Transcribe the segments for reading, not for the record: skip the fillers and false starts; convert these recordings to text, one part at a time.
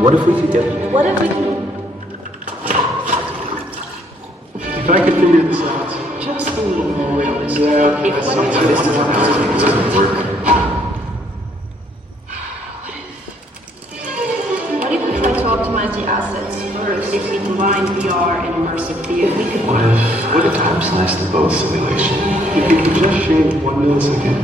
What if we could get... What if we can... If I could figure this out just a little more, yeah, If something This doesn't work. What if we try to optimize the assets first? If we combine VR and immersive theater, we could... What if time sliced in both simulation? If you could just shave 1 millisecond.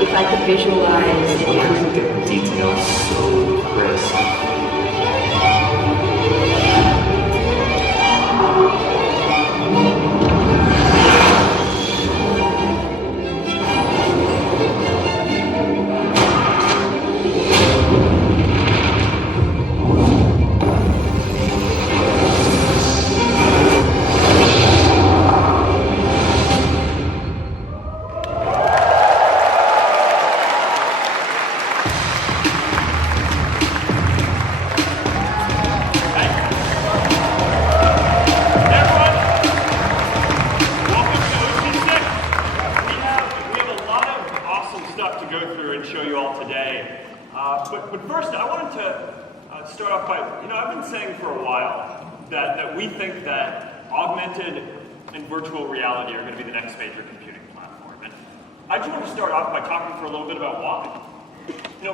If I could visualize... What if we could get details so crisp? But first, I wanted to start off by, I've been saying for a while that we think that augmented and virtual reality are going to be the next major computing platform. And I just want to start off by talking for a little bit about why.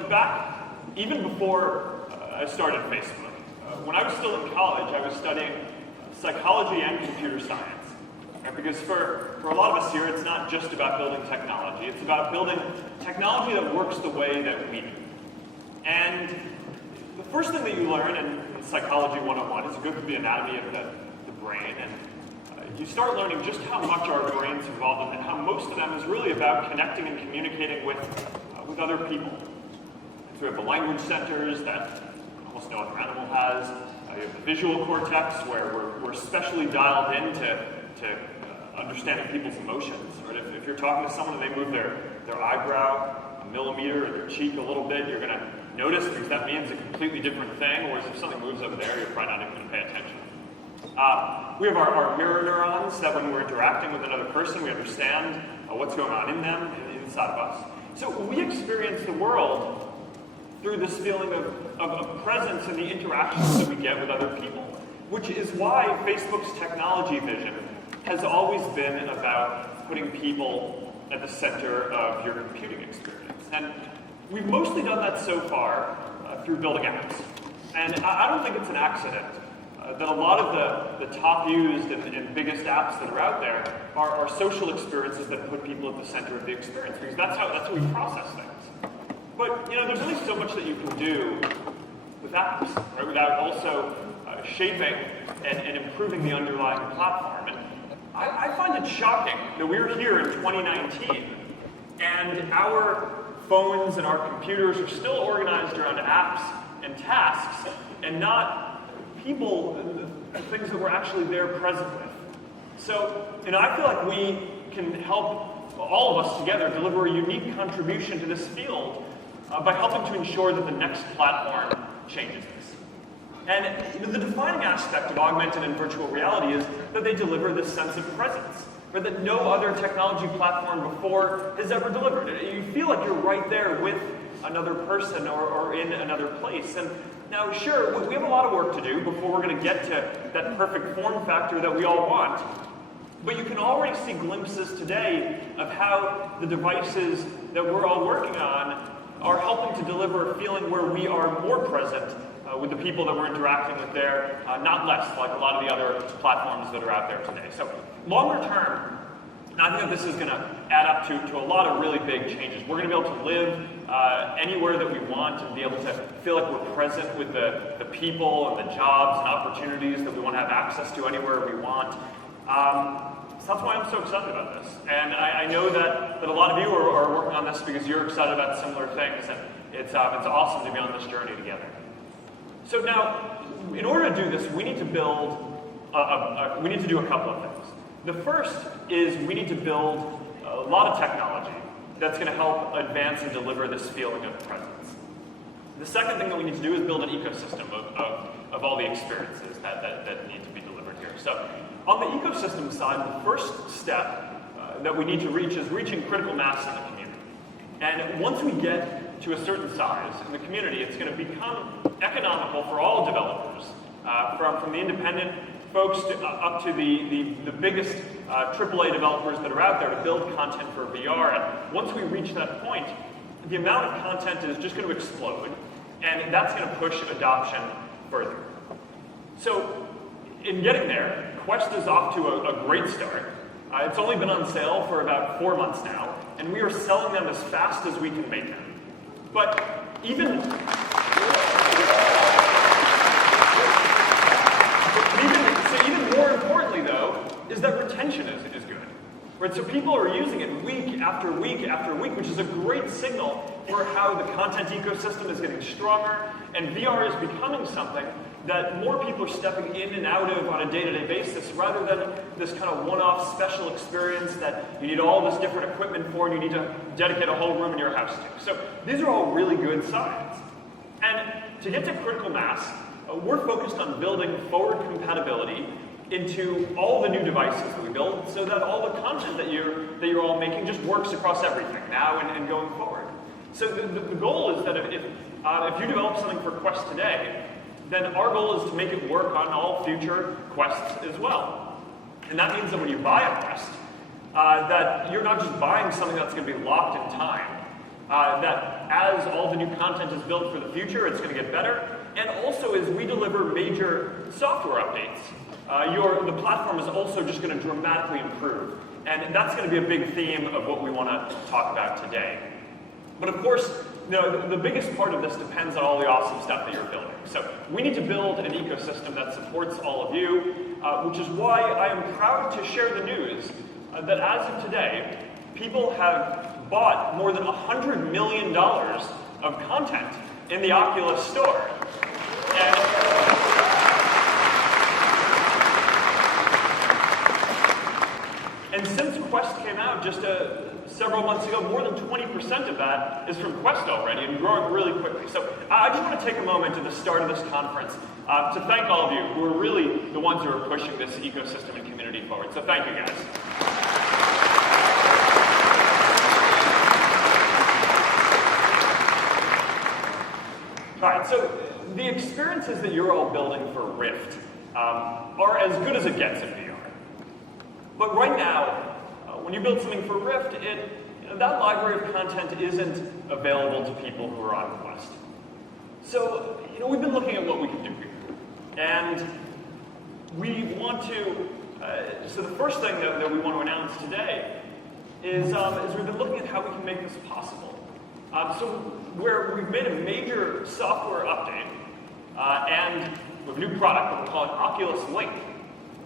Back even before I started Facebook, when I was still in college, I was studying psychology and computer science. Right? Because for a lot of us here, it's not just about building technology. It's about building technology that works the way that we do. And the first thing that you learn in Psychology 101 is you go through the anatomy of the brain, and you start learning just how much our brains are involved in, and how most of them is really about connecting and communicating with other people. So we have the language centers that almost no other animal has. You have the visual cortex, where we're especially dialed in to understanding people's emotions. Or if you're talking to someone and they move their eyebrow a millimeter or their cheek a little bit, you're going to notice because that means a completely different thing, whereas if something moves over there, you're probably not even going to pay attention. We have our mirror neurons that when we're interacting with another person, we understand what's going on in them and inside of us. So we experience the world through this feeling of presence and the interactions that we get with other people, which is why Facebook's technology vision has always been about putting people at the center of your computing experience. And we've mostly done that so far through building apps. And I don't think it's an accident that a lot of the top used and biggest apps that are out there are social experiences that put people at the center of the experience, because that's how we process things. But there's only so much that you can do with apps, right? Without also shaping and improving the underlying platform. And I find it shocking that we're here in 2019 and our phones and our computers are still organized around apps and tasks and not people and things that we're actually there present with. So, I feel like we can help all of us together deliver a unique contribution to this field by helping to ensure that the next platform changes this. And the defining aspect of augmented and virtual reality is that they deliver this sense of presence, or that no other technology platform before has ever delivered. You feel like you're right there with another person or in another place. And now, sure, we have a lot of work to do before we're going to get to that perfect form factor that we all want. But you can already see glimpses today of how the devices that we're all working on are helping to deliver a feeling where we are more present with the people that we're interacting with there, not less, like a lot of the other platforms that are out there today. So longer term, I think that this is going to add up to a lot of really big changes. We're going to be able to live anywhere that we want and be able to feel like we're present with the people and the jobs and opportunities that we want to have access to anywhere we want. So that's why I'm so excited about this. And I know that a lot of you are working on this because you're excited about similar things, and it's awesome to be on this journey together. So now, in order to do this, we need to build, we need to do a couple of things. The first is we need to build a lot of technology that's going to help advance and deliver this feeling of presence. The second thing that we need to do is build an ecosystem of all the experiences that need to be delivered here. So on the ecosystem side, the first step that we need to reach is reaching critical mass in the community. And once we get to a certain size in the community, it's going to become economical for all developers, from the independent folks up to the biggest AAA developers that are out there to build content for VR. And once we reach that point, the amount of content is just going to explode, and that's going to push adoption further. So in getting there, Quest is off to a great start. It's only been on sale for about 4 months now, and we are selling them as fast as we can make them. But even more importantly, though, is that retention is good. Right? So people are using it week after week after week, which is a great signal for how the content ecosystem is getting stronger, and VR is becoming something that more people are stepping in and out of on a day-to-day basis, rather than this kind of one-off special experience that you need all this different equipment for and you need to dedicate a whole room in your house to. So these are all really good signs. And to get to critical mass, we're focused on building forward compatibility into all the new devices that we build, so that all the content that you're all making just works across everything now and going forward. So the goal is that if you develop something for Quest today, then our goal is to make it work on all future Quests as well. And that means that when you buy a Quest, that you're not just buying something that's going to be locked in time, that as all the new content is built for the future, it's going to get better. And also, as we deliver major software updates, the platform is also just going to dramatically improve. And that's going to be a big theme of what we want to talk about today. But of course, the biggest part of this depends on all the awesome stuff that you're building. So we need to build an ecosystem that supports all of you, which is why I am proud to share the news that as of today, people have bought more than $100 million of content in the Oculus store. And since Quest came out just several months ago, more than 20% of that is from Quest already and growing really quickly. So I just want to take a moment at the start of this conference to thank all of you who are really the ones who are pushing this ecosystem and community forward. So thank you, guys. All right, so the experiences that you're all building for Rift are as good as it gets in VR. But right now, when you build something for Rift, that library of content isn't available to people who are on Quest. So, we've been looking at what we can do here. And we want to, so the first thing that we want to announce today is we've been looking at how we can make this possible. So where we've made a major software update, and we have a new product that we're calling Oculus Link,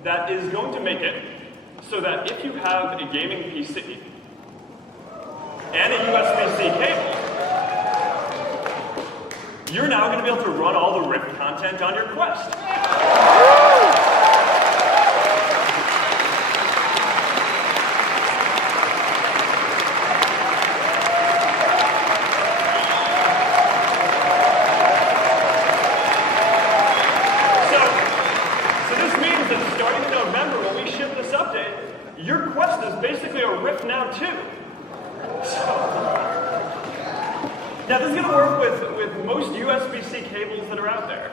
that is going to make it so that if you have a gaming PC and a USB-C cable, you're now going to be able to run all the Rift content on your Quest. Your Quest is basically a Rift now too. Now this is going to work with most USB-C cables that are out there.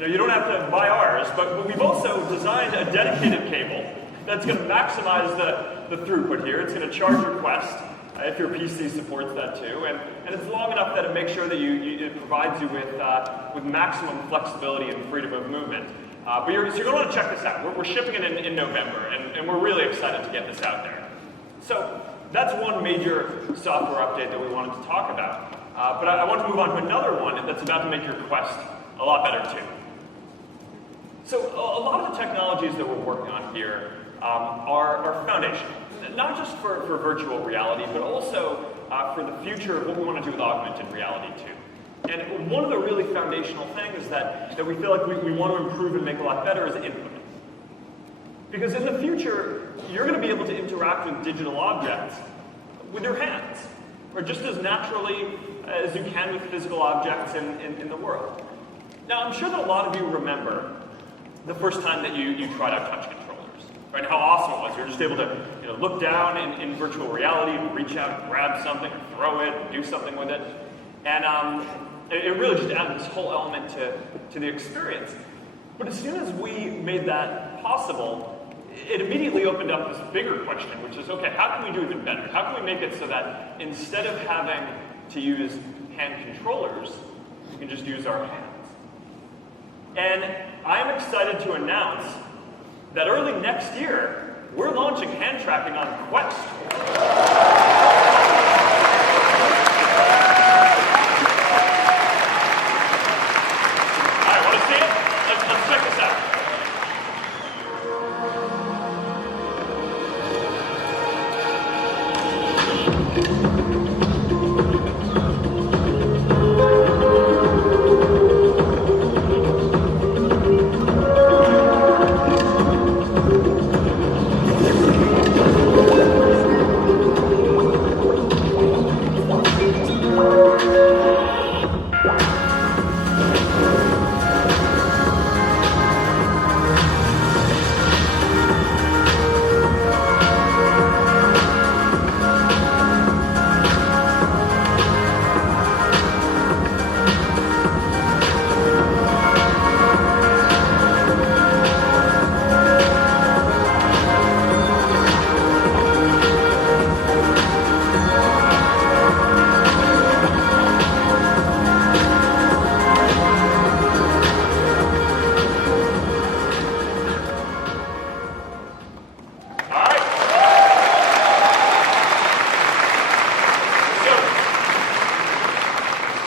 You don't have to buy ours, but we've also designed a dedicated cable that's going to maximize the throughput here. It's going to charge your Quest if your PC supports that too, and it's long enough that it makes sure that it provides you with maximum flexibility and freedom of movement. So you're going to want to check this out. We're shipping it in November, and we're really excited to get this out there. So that's one major software update that we wanted to talk about. But I want to move on to another one that's about to make your Quest a lot better too. So a lot of the technologies that we're working on here are foundational, not just for virtual reality, but also for the future of what we want to do with augmented reality too. And one of the really foundational things that we feel like we want to improve and make a lot better is input. Because in the future, you're going to be able to interact with digital objects with your hands, or just as naturally as you can with physical objects in the world. Now, I'm sure that a lot of you remember the first time that you tried out touch controllers, right? How awesome it was. You're just able to look down in virtual reality and reach out and grab something, or throw it, and do something with it. And it really just added this whole element to the experience. But as soon as we made that possible, it immediately opened up this bigger question, which is, okay, how can we do even better? How can we make it so that instead of having to use hand controllers, we can just use our hands? And I'm excited to announce that early next year, we're launching hand tracking on Quest. All right, want to see it? Let's check this out.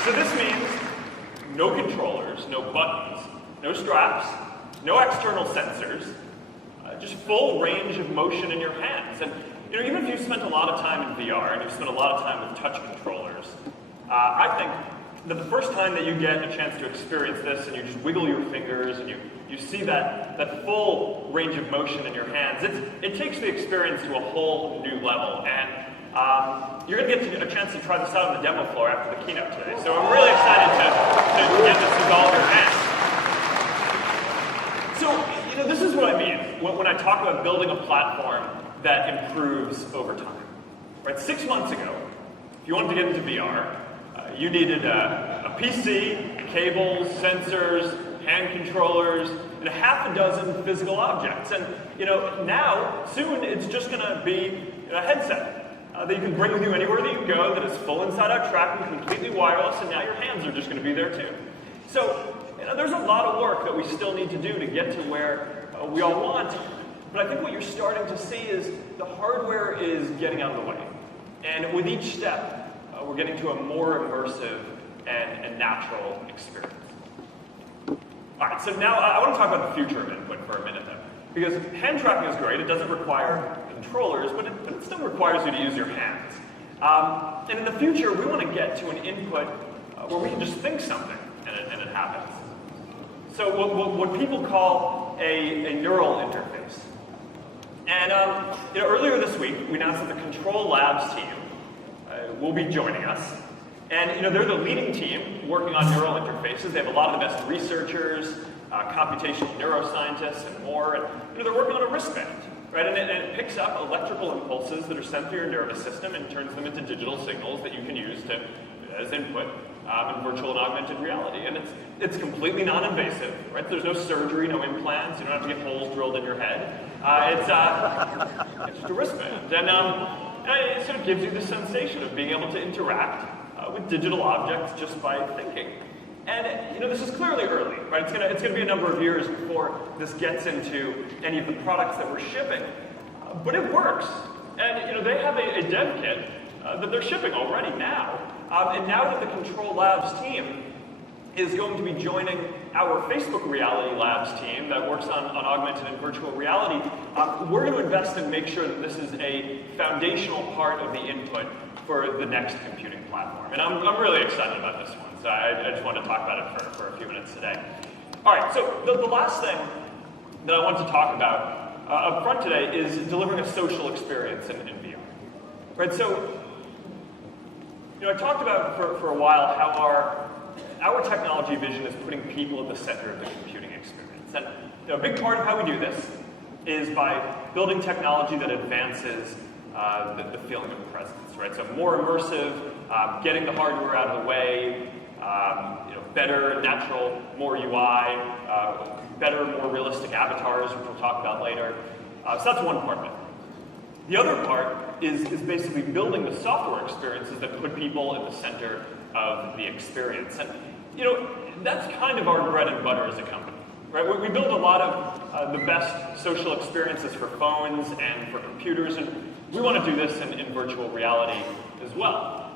So this means no controllers, no buttons, no straps, no external sensors, just full range of motion in your hands. And even if you've spent a lot of time in VR and you've spent a lot of time with touch controllers, I think that the first time that you get a chance to experience this and you just wiggle your fingers and you see that full range of motion in your hands, it takes the experience to a whole new level. And you're going to get a chance to try this out on the demo floor after the keynote today. So I'm really excited to get this into all of your hands. So, this is what I mean when I talk about building a platform that improves over time. Right? 6 months ago, if you wanted to get into VR, you needed a PC, cables, sensors, hand controllers, and a half a dozen physical objects. And now, soon, it's just going to be a headset that you can bring with you anywhere that you go, that is full inside-out tracking, completely wireless, and now your hands are just going to be there too. So, there's a lot of work that we still need to do to get to where we all want. But I think what you're starting to see is the hardware is getting out of the way. And with each step, we're getting to a more immersive and natural experience. All right, so now I want to talk about the future of input for a minute, though. Because hand tracking is great. It doesn't require controllers, but it still requires you to use your hands. And in the future, we want to get to an input where we can just think something and it happens. So what people call a neural interface. And earlier this week, we announced that the Control Labs team will be joining us. And they're the leading team working on neural interfaces. They have a lot of the best researchers, computational neuroscientists, and more. And they're working on a wristband, right? And it picks up electrical impulses that are sent through your nervous system and turns them into digital signals that you can use as input in virtual and augmented reality. And it's completely non-invasive, right? There's no surgery, no implants. You don't have to get holes drilled in your head. It's just a wristband. And so it gives you the sensation of being able to interact with digital objects just by thinking. And this is clearly early, right? It's gonna be a number of years before this gets into any of the products that we're shipping, but it works. And they have a dev kit that they're shipping already now. And now that the Control Labs team is going to be joining our Facebook Reality Labs team that works on augmented and virtual reality, we're going to invest and make sure that this is a foundational part of the input for the next computing platform. And I'm really excited about this one, so I just want to talk about it for a few minutes today. All right, so the last thing that I want to talk about up front today is delivering a social experience in VR. Right, so I talked about for a while how our technology vision is putting people at the center of the computing experience. And a big part of how we do this is by building technology that advances the feeling of presence, right? So more immersive, getting the hardware out of the way, better, natural, more UI, better, more realistic avatars, which we'll talk about later. So that's one part of it. The other part is basically building the software experiences that put people in the center of the experience. And, that's kind of our bread and butter as a company, right? We build a lot of the best social experiences for phones and for computers, and we want to do this in virtual reality as well.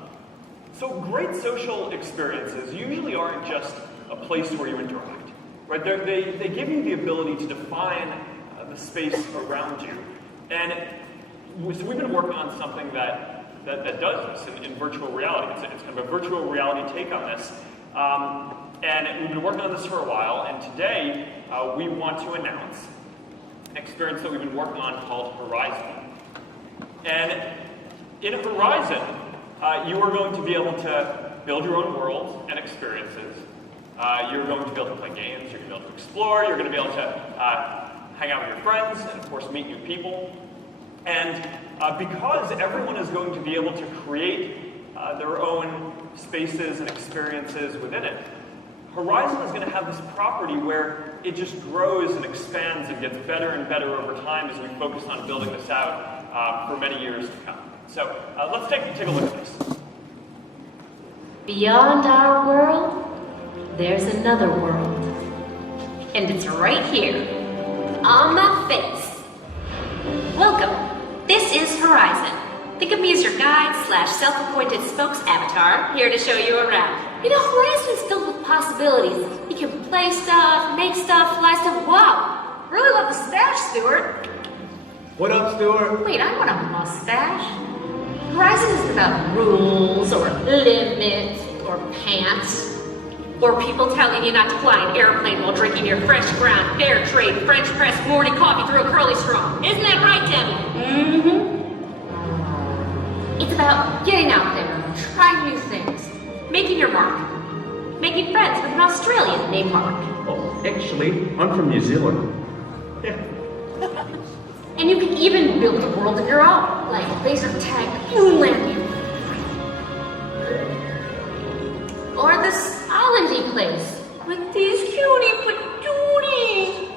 So great social experiences usually aren't just a place where you interact, right? They give you the ability to define the space around you. And so we've been working on something that does this in virtual reality. It's kind of a virtual reality take on this. And we've been working on this for a while, and today we want to announce an experience that we've been working on called Horizon. And in Horizon, you are going to be able to build your own worlds and experiences. You're going to be able to play games, you're going to be able to explore, you're going to be able to hang out with your friends, and of course meet new people. And because everyone is going to be able to create their own spaces and experiences within it, Horizon is going to have this property where it just grows and expands and gets better and better over time as we focus on building this out for many years to come. So let's take a look at this. Beyond our world, there's another world. And it's right here, on my face. Welcome. This is Horizon. Think of me as your guide / self-appointed spokes avatar, here to show you around. Horizon is filled with possibilities. You can play stuff, make stuff, fly stuff. Wow! Really love the stash, Stuart. What up, Stuart? Wait, I want a mustache. Horizon isn't about rules or limits or pants or people telling you not to fly an airplane while drinking your fresh ground, fair trade, French press morning coffee through a curly straw. Isn't that right, Debbie? Mm-hmm. It's about getting out there, trying new things, making your mark, making friends with an Australian named Mark. Oh, actually, I'm from New Zealand. Yeah. And you can even build a world of your own, like laser tag, moon landing. Or this islandy place with these cutie patooties.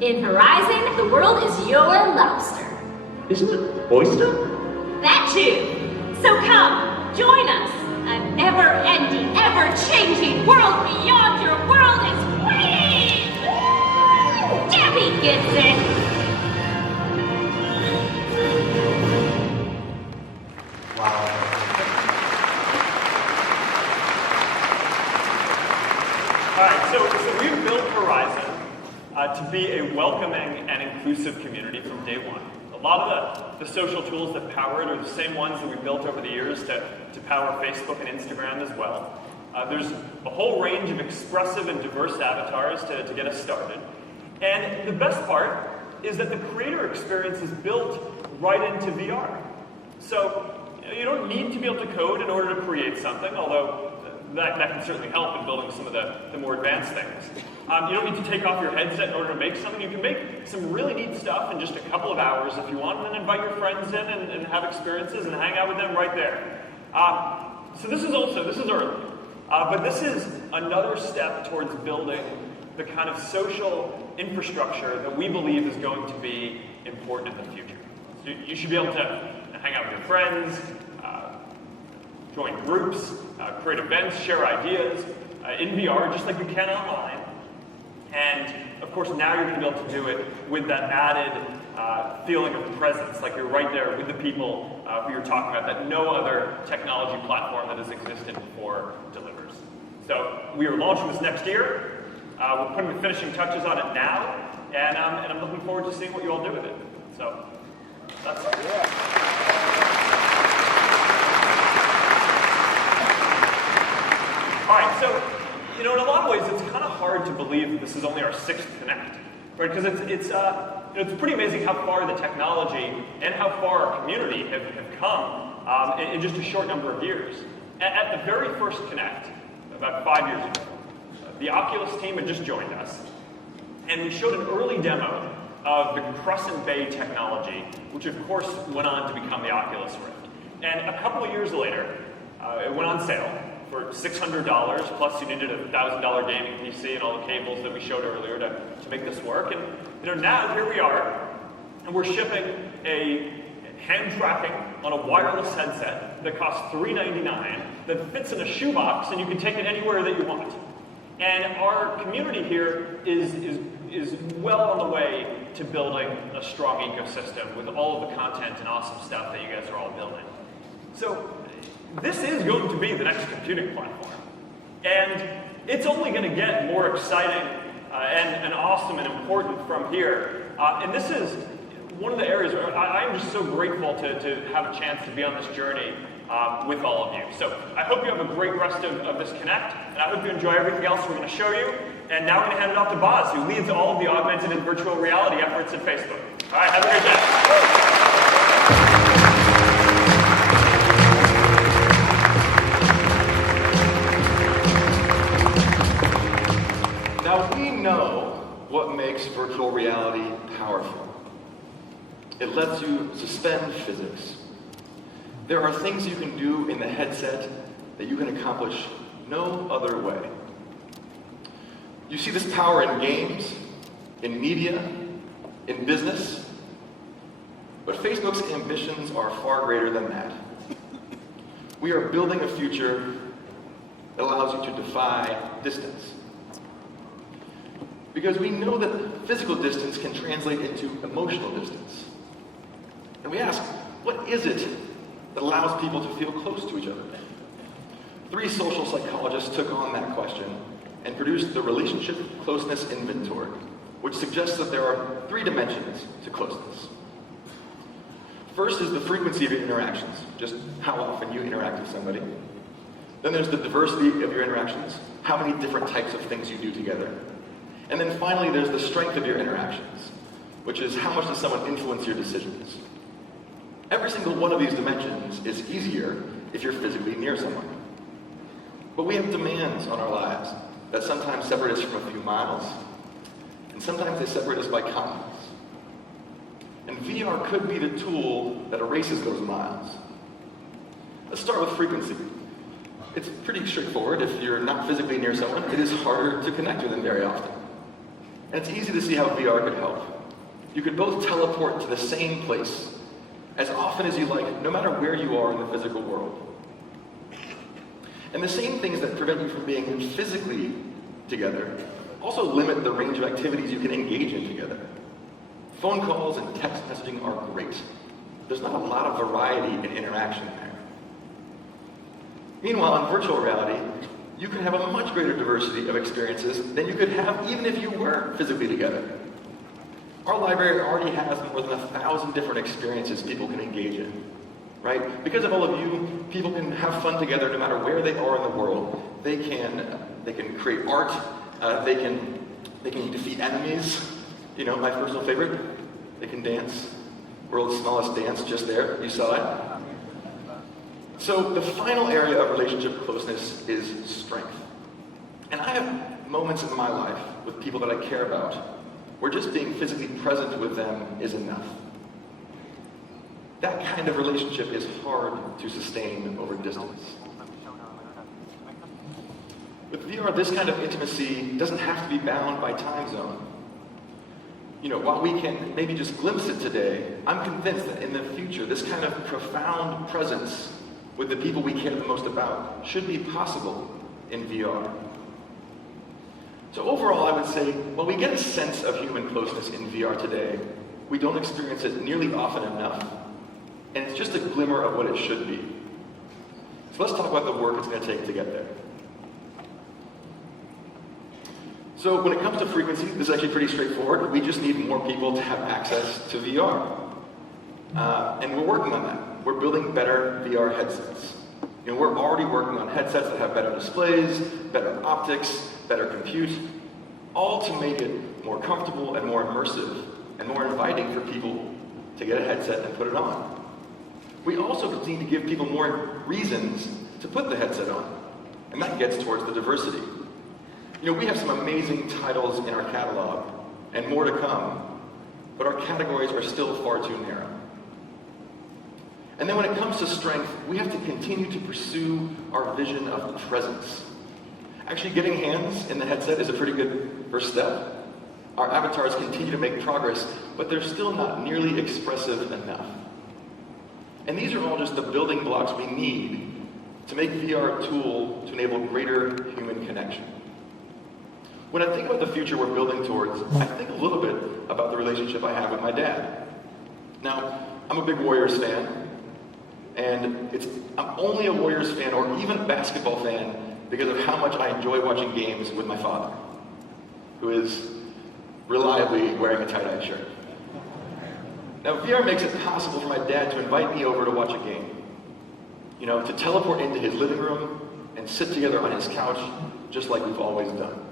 In Horizon, the world is your lobster. Isn't it oyster? That too. So come, join us. A never-ending, ever-changing world beyond your world is waiting. Debbie gets it. Wow. All right, so we've built Horizon to be a welcoming and inclusive community from day one. A lot of the social tools that power it are the same ones that we built over the years to power Facebook and Instagram as well. There's a whole range of expressive and diverse avatars to get us started. And the best part is that the creator experience is built right into VR. So you don't need to be able to code in order to create something, although that can certainly help in building some of the more advanced things. You don't need to take off your headset in order to make something. You can make some really neat stuff in just a couple of hours if you want, and then invite your friends in and have experiences and hang out with them right there. So this is early, but this is another step towards building the kind of social infrastructure that we believe is going to be important in the future. So you should be able to hang out with your friends, join groups, create events, share ideas in VR just like you can online. And of course now you're going to be able to do it with that added feeling of presence, like you're right there with the people who you're talking about, that no other technology platform that has existed before delivers. So we are launching this next year. We're putting the finishing touches on it now, and I'm looking forward to seeing what you all do with it. So that's it. All right, so in a lot of ways, it's kind of hard to believe that this is only our 6th Connect, right? Because it's pretty amazing how far the technology and how far our community have come in just a short number of years. At the very first Connect, about 5 years ago, the Oculus team had just joined us, and we showed an early demo of the Crescent Bay technology, which of course went on to become the Oculus Rift. And a couple of years later, It went on sale for $600, plus you needed a $1,000 gaming PC and all the cables that we showed earlier to make this work. And now here we are, and we're shipping a hand tracking on a wireless headset that costs $399, that fits in a shoebox, and you can take it anywhere that you want. And our community here is well on the way to building a strong ecosystem with all of the content and awesome stuff that you guys are all building. So this is going to be the next computing platform. And it's only going to get more exciting and awesome and important from here. And this is one of the areas where I'm just so grateful to have a chance to be on this journey with all of you. So I hope you have a great rest of this Connect, and I hope you enjoy everything else we're going to show you. And now we're going to hand it off to Boz, who leads all of the augmented and virtual reality efforts at Facebook. All right, have a great day. Now we know what makes virtual reality powerful. It lets you suspend physics. There are things you can do in the headset that you can accomplish no other way. You see this power in games, in media, in business, but Facebook's ambitions are far greater than that. We are building a future that allows you to defy distance. Because we know that physical distance can translate into emotional distance. And we ask, what is it that allows people to feel close to each other? 3 social psychologists took on that question and produced the Relationship Closeness Inventory, which suggests that there are 3 dimensions to closeness. First is the frequency of your interactions, just how often you interact with somebody. Then there's the diversity of your interactions, how many different types of things you do together. And then finally, there's the strength of your interactions, which is how much does someone influence your decisions. Every single one of these dimensions is easier if you're physically near someone. But we have demands on our lives that sometimes separate us from a few miles, and sometimes they separate us by continents. And VR could be the tool that erases those miles. Let's start with frequency. It's pretty straightforward. If you're not physically near someone, it is harder to connect with them very often. And it's easy to see how VR could help. You could both teleport to the same place as often as you like, no matter where you are in the physical world. And the same things that prevent you from being physically together also limit the range of activities you can engage in together. Phone calls and text messaging are great. There's not a lot of variety in interaction there. Meanwhile, in virtual reality, you can have a much greater diversity of experiences than you could have even if you were physically together. Our library already has more than 1,000 different experiences people can engage in, right? Because of all of you, people can have fun together no matter where they are in the world. They can create art. They can defeat enemies. You know, my personal favorite. They can dance. World's smallest dance, just there. You saw it. So the final area of relationship closeness is strength. And I have moments in my life with people that I care about where just being physically present with them is enough. That kind of relationship is hard to sustain over distance. With VR, this kind of intimacy doesn't have to be bound by time zone. You know, while we can maybe just glimpse it today, I'm convinced that in the future, this kind of profound presence with the people we care the most about should be possible in VR. So overall, I would say, while we get a sense of human closeness in VR today, we don't experience it nearly often enough, and it's just a glimmer of what it should be. So let's talk about the work it's going to take to get there. So when it comes to frequency, this is actually pretty straightforward. We just need more people to have access to VR. And we're working on that. We're building better VR headsets. You know, we're already working on headsets that have better displays, better optics, better compute, all to make it more comfortable and more immersive and more inviting for people to get a headset and put it on. We also need to give people more reasons to put the headset on, and that gets towards the diversity. You know, we have some amazing titles in our catalog, and more to come, but our categories are still far too narrow. And then when it comes to strength, we have to continue to pursue our vision of presence. Actually, getting hands in the headset is a pretty good first step. Our avatars continue to make progress, but they're still not nearly expressive enough. And these are all just the building blocks we need to make VR a tool to enable greater human connection. When I think about the future we're building towards, I think a little bit about the relationship I have with my dad. Now, I'm a big Warriors fan, and I'm only a Warriors fan or even a basketball fan because of how much I enjoy watching games with my father, who is reliably wearing a tie-dye shirt. Now, VR makes it possible for my dad to invite me over to watch a game. You know, to teleport into his living room and sit together on his couch, just like we've always done.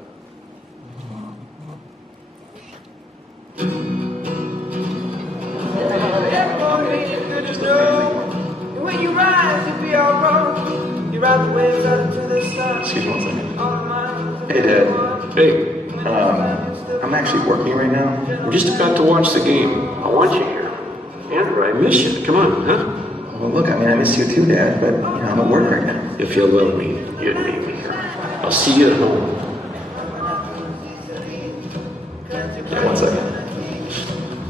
When you rise, you be all wrong. You ride the waves out into the sun. Excuse me 1 second. Hey, Dad. Hey, I'm actually working right now. I'm just about to watch the game. I want you here. Andrew, I miss you. Come on, huh? Well, look, I mean, I miss you too, Dad, but, I'm at work right now. If you love me, you'd leave me here. I'll see you at home. Yeah, 1 second.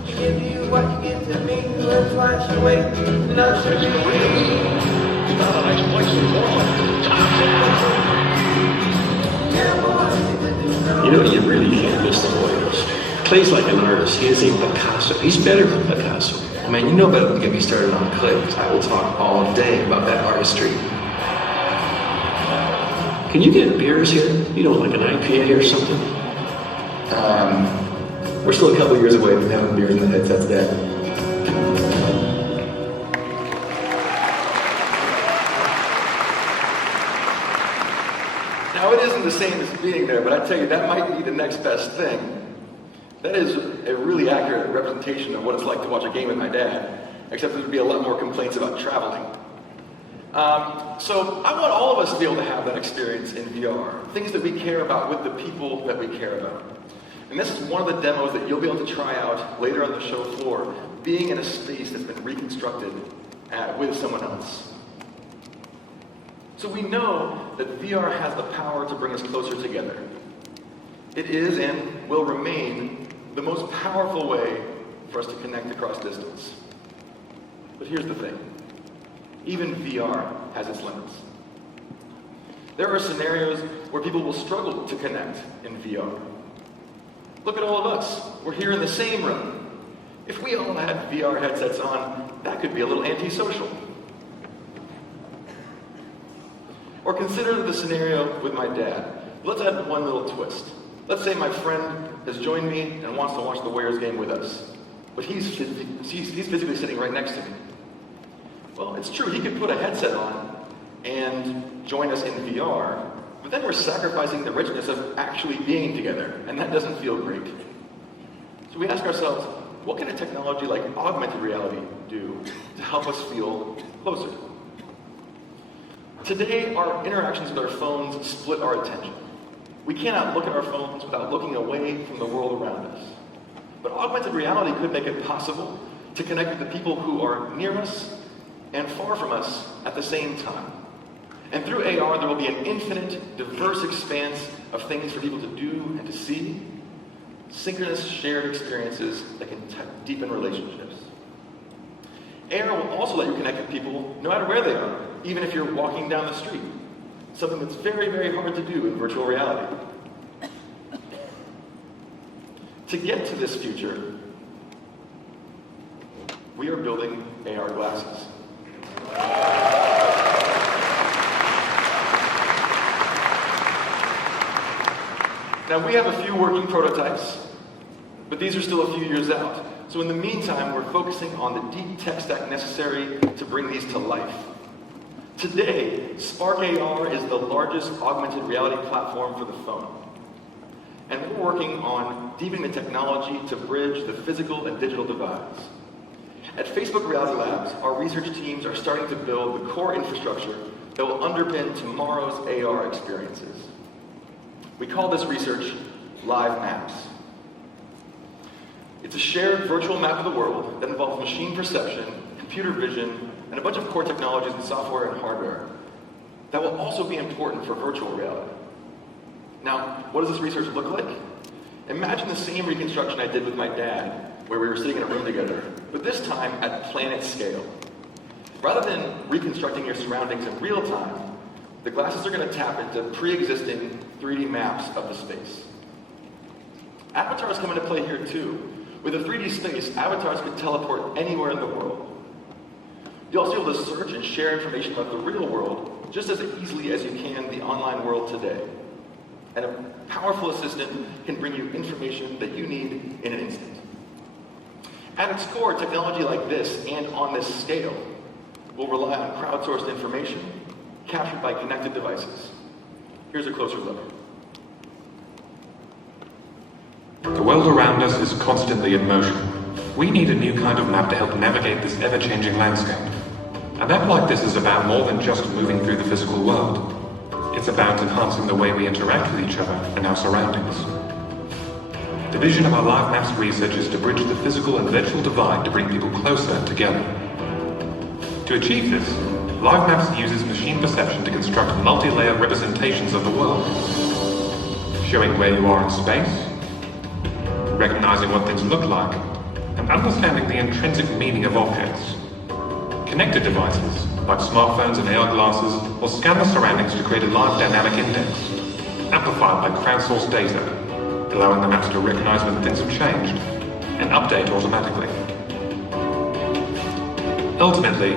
Give you what you give to me, that's why you wait. You know, you really can't miss the Warriors. Clay's like an artist. He is a Picasso. He's better than Picasso. Man, you know better than to get me started on Clay, because I will talk all day about that artistry. Can you get beers here? You know, like an IPA or something? We're still a couple years away from having beers in the headsets, Dad. Now, it isn't the same as being there, but I tell you, that might be the next best thing. That is a really accurate representation of what it's like to watch a game with my dad, except there'd be a lot more complaints about traveling. So I want all of us to be able to have that experience in VR, things that we care about with the people that we care about. And this is one of the demos that you'll be able to try out later on the show floor, being in a space that's been reconstructed with someone else. So we know that VR has the power to bring us closer together. It is and will remain the most powerful way for us to connect across distance. But here's the thing. Even VR has its limits. There are scenarios where people will struggle to connect in VR. Look at all of us. We're here in the same room. If we all had VR headsets on, that could be a little antisocial. Or consider the scenario with my dad. Let's add one little twist. Let's say my friend has joined me and wants to watch the Warriors game with us, but he's physically sitting right next to me. Well, it's true, he could put a headset on and join us in VR, but then we're sacrificing the richness of actually being together, and that doesn't feel great. So we ask ourselves, what can a technology like augmented reality do to help us feel closer? Today, our interactions with our phones split our attention. We cannot look at our phones without looking away from the world around us. But augmented reality could make it possible to connect with the people who are near us and far from us at the same time. And through AR, there will be an infinite, diverse expanse of things for people to do and to see, synchronous shared experiences that can deepen relationships. AR will also let you connect with people no matter where they are, even if you're walking down the street. Something that's very, very hard to do in virtual reality. To get to this future, we are building AR glasses. Now, we have a few working prototypes, but these are still a few years out. So in the meantime, we're focusing on the deep tech stack necessary to bring these to life. Today, Spark AR is the largest augmented reality platform for the phone. And we're working on deepening the technology to bridge the physical and digital divides. At Facebook Reality Labs, our research teams are starting to build the core infrastructure that will underpin tomorrow's AR experiences. We call this research Live Maps. It's a shared virtual map of the world that involves machine perception computer vision, and a bunch of core technologies in software and hardware that will also be important for virtual reality. Now, what does this research look like? Imagine the same reconstruction I did with my dad, where we were sitting in a room together, but this time at planet scale. Rather than reconstructing your surroundings in real time, the glasses are going to tap into pre-existing 3D maps of the space. Avatars come into play here too. With a 3D space, avatars can teleport anywhere in the world. You'll also be able to search and share information about the real world just as easily as you can the online world today. And a powerful assistant can bring you information that you need in an instant. At its core, technology like this, and on this scale, will rely on crowdsourced information captured by connected devices. Here's a closer look. The world around us is constantly in motion. We need a new kind of map to help navigate this ever-changing landscape. A map like this is about more than just moving through the physical world. It's about enhancing the way we interact with each other and our surroundings. The vision of our Live Maps research is to bridge the physical and virtual divide to bring people closer together. To achieve this, Live Maps uses machine perception to construct multi-layer representations of the world, showing where you are in space, recognizing what things look like, and understanding the intrinsic meaning of objects. Connected devices, like smartphones and AR glasses, will scan the surroundings to create a live dynamic index, amplified by crowdsourced data, allowing the maps to recognize when things have changed and update automatically. Ultimately,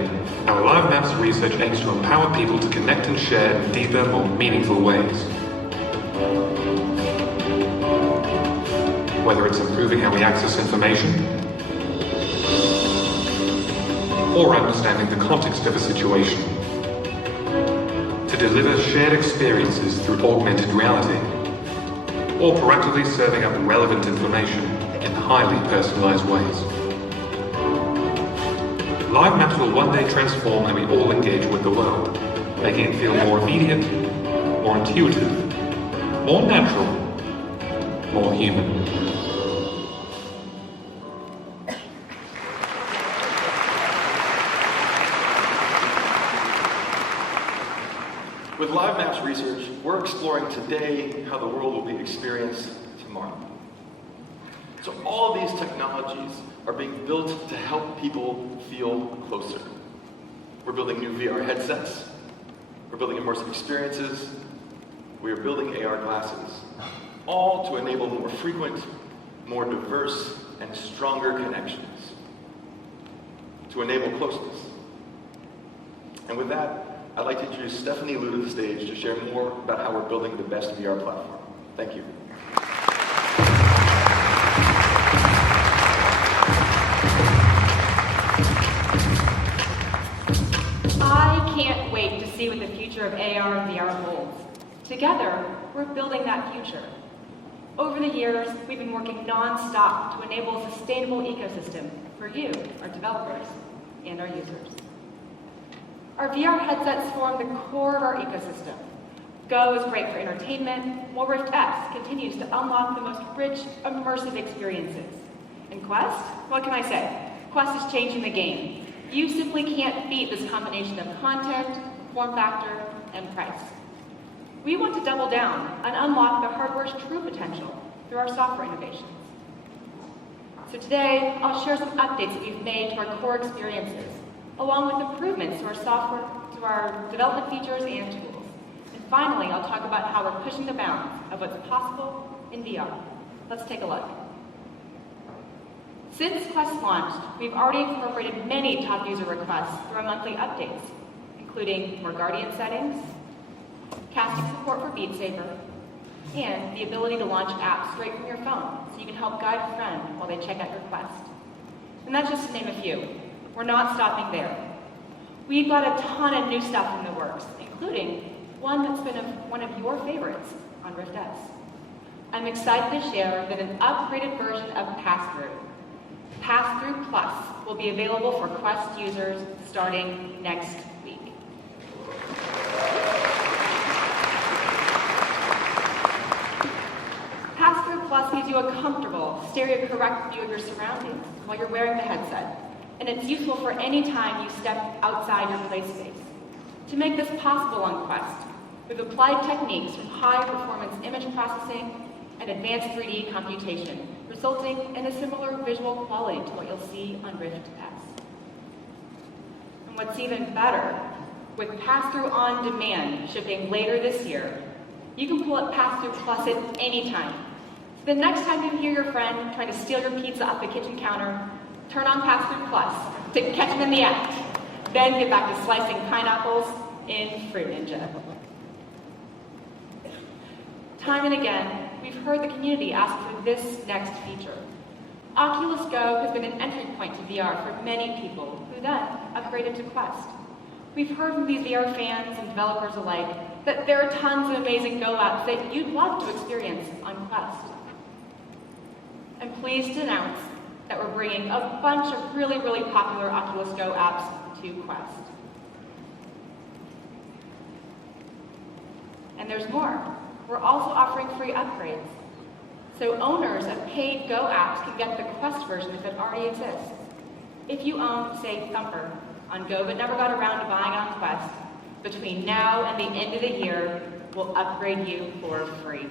our Live Maps research aims to empower people to connect and share in deeper, more meaningful ways. Whether it's improving how we access information, or understanding the context of a situation, to deliver shared experiences through augmented reality, or proactively serving up relevant information in highly personalized ways. Live Maps will one day transform how we all engage with the world, making it feel more immediate, more intuitive, more natural, more human. With Live Maps research, we're exploring today how the world will be experienced tomorrow. So all of these technologies are being built to help people feel closer. We're building new VR headsets. We're building immersive experiences. We are building AR glasses, all to enable more frequent, more diverse, and stronger connections, to enable closeness. And with that, I'd like to introduce Stephanie Liu to the stage to share more about how we're building the best VR platform. Thank you. I can't wait to see what the future of AR and VR holds. Together, we're building that future. Over the years, we've been working non-stop to enable a sustainable ecosystem for you, our developers, and our users. Our VR headsets form the core of our ecosystem. Go is great for entertainment, while Rift S continues to unlock the most rich, immersive experiences. And Quest? What can I say? Quest is changing the game. You simply can't beat this combination of content, form factor, and price. We want to double down and unlock the hardware's true potential through our software innovations. So today, I'll share some updates that we've made to our core experiences, along with improvements to our software, to our development features and tools. And finally, I'll talk about how we're pushing the bounds of what's possible in VR. Let's take a look. Since Quest launched, we've already incorporated many top user requests through our monthly updates, including more Guardian settings, casting support for Beat Saber, and the ability to launch apps straight from your phone so you can help guide a friend while they check out your Quest. And that's just to name a few. We're not stopping there. We've got a ton of new stuff in the works, including one that's been one of your favorites on Rift S. I'm excited to share that an upgraded version of Pass-Through, Pass-Through Plus, will be available for Quest users starting next week. Pass-Through Plus gives you a comfortable, stereo-correct view of your surroundings while you're wearing the headset. and it's useful for any time you step outside your play space. To make this possible on Quest, we've applied techniques from high-performance image processing and advanced 3D computation, resulting in a similar visual quality to what you'll see on Rift S. And what's even better, with Pass-Through On Demand shipping later this year, you can pull up Pass-Through Plus at any time. So the next time you hear your friend trying to steal your pizza off the kitchen counter, turn on Pass-Through Plus to catch them in the act. Then get back to slicing pineapples in Fruit Ninja. Time and again, we've heard the community ask for this next feature. Oculus Go has been an entry point to VR for many people who then upgraded to Quest. We've heard from these VR fans and developers alike that there are tons of amazing Go apps that you'd love to experience on Quest. I'm pleased to announce that we're bringing a bunch of really popular Oculus Go apps to Quest. And there's more. We're also offering free upgrades. So owners of paid Go apps can get the Quest version if it already exists. If you own, say, Thumper on Go but never got around to buying on Quest, between now and the end of the year, we'll upgrade you for free.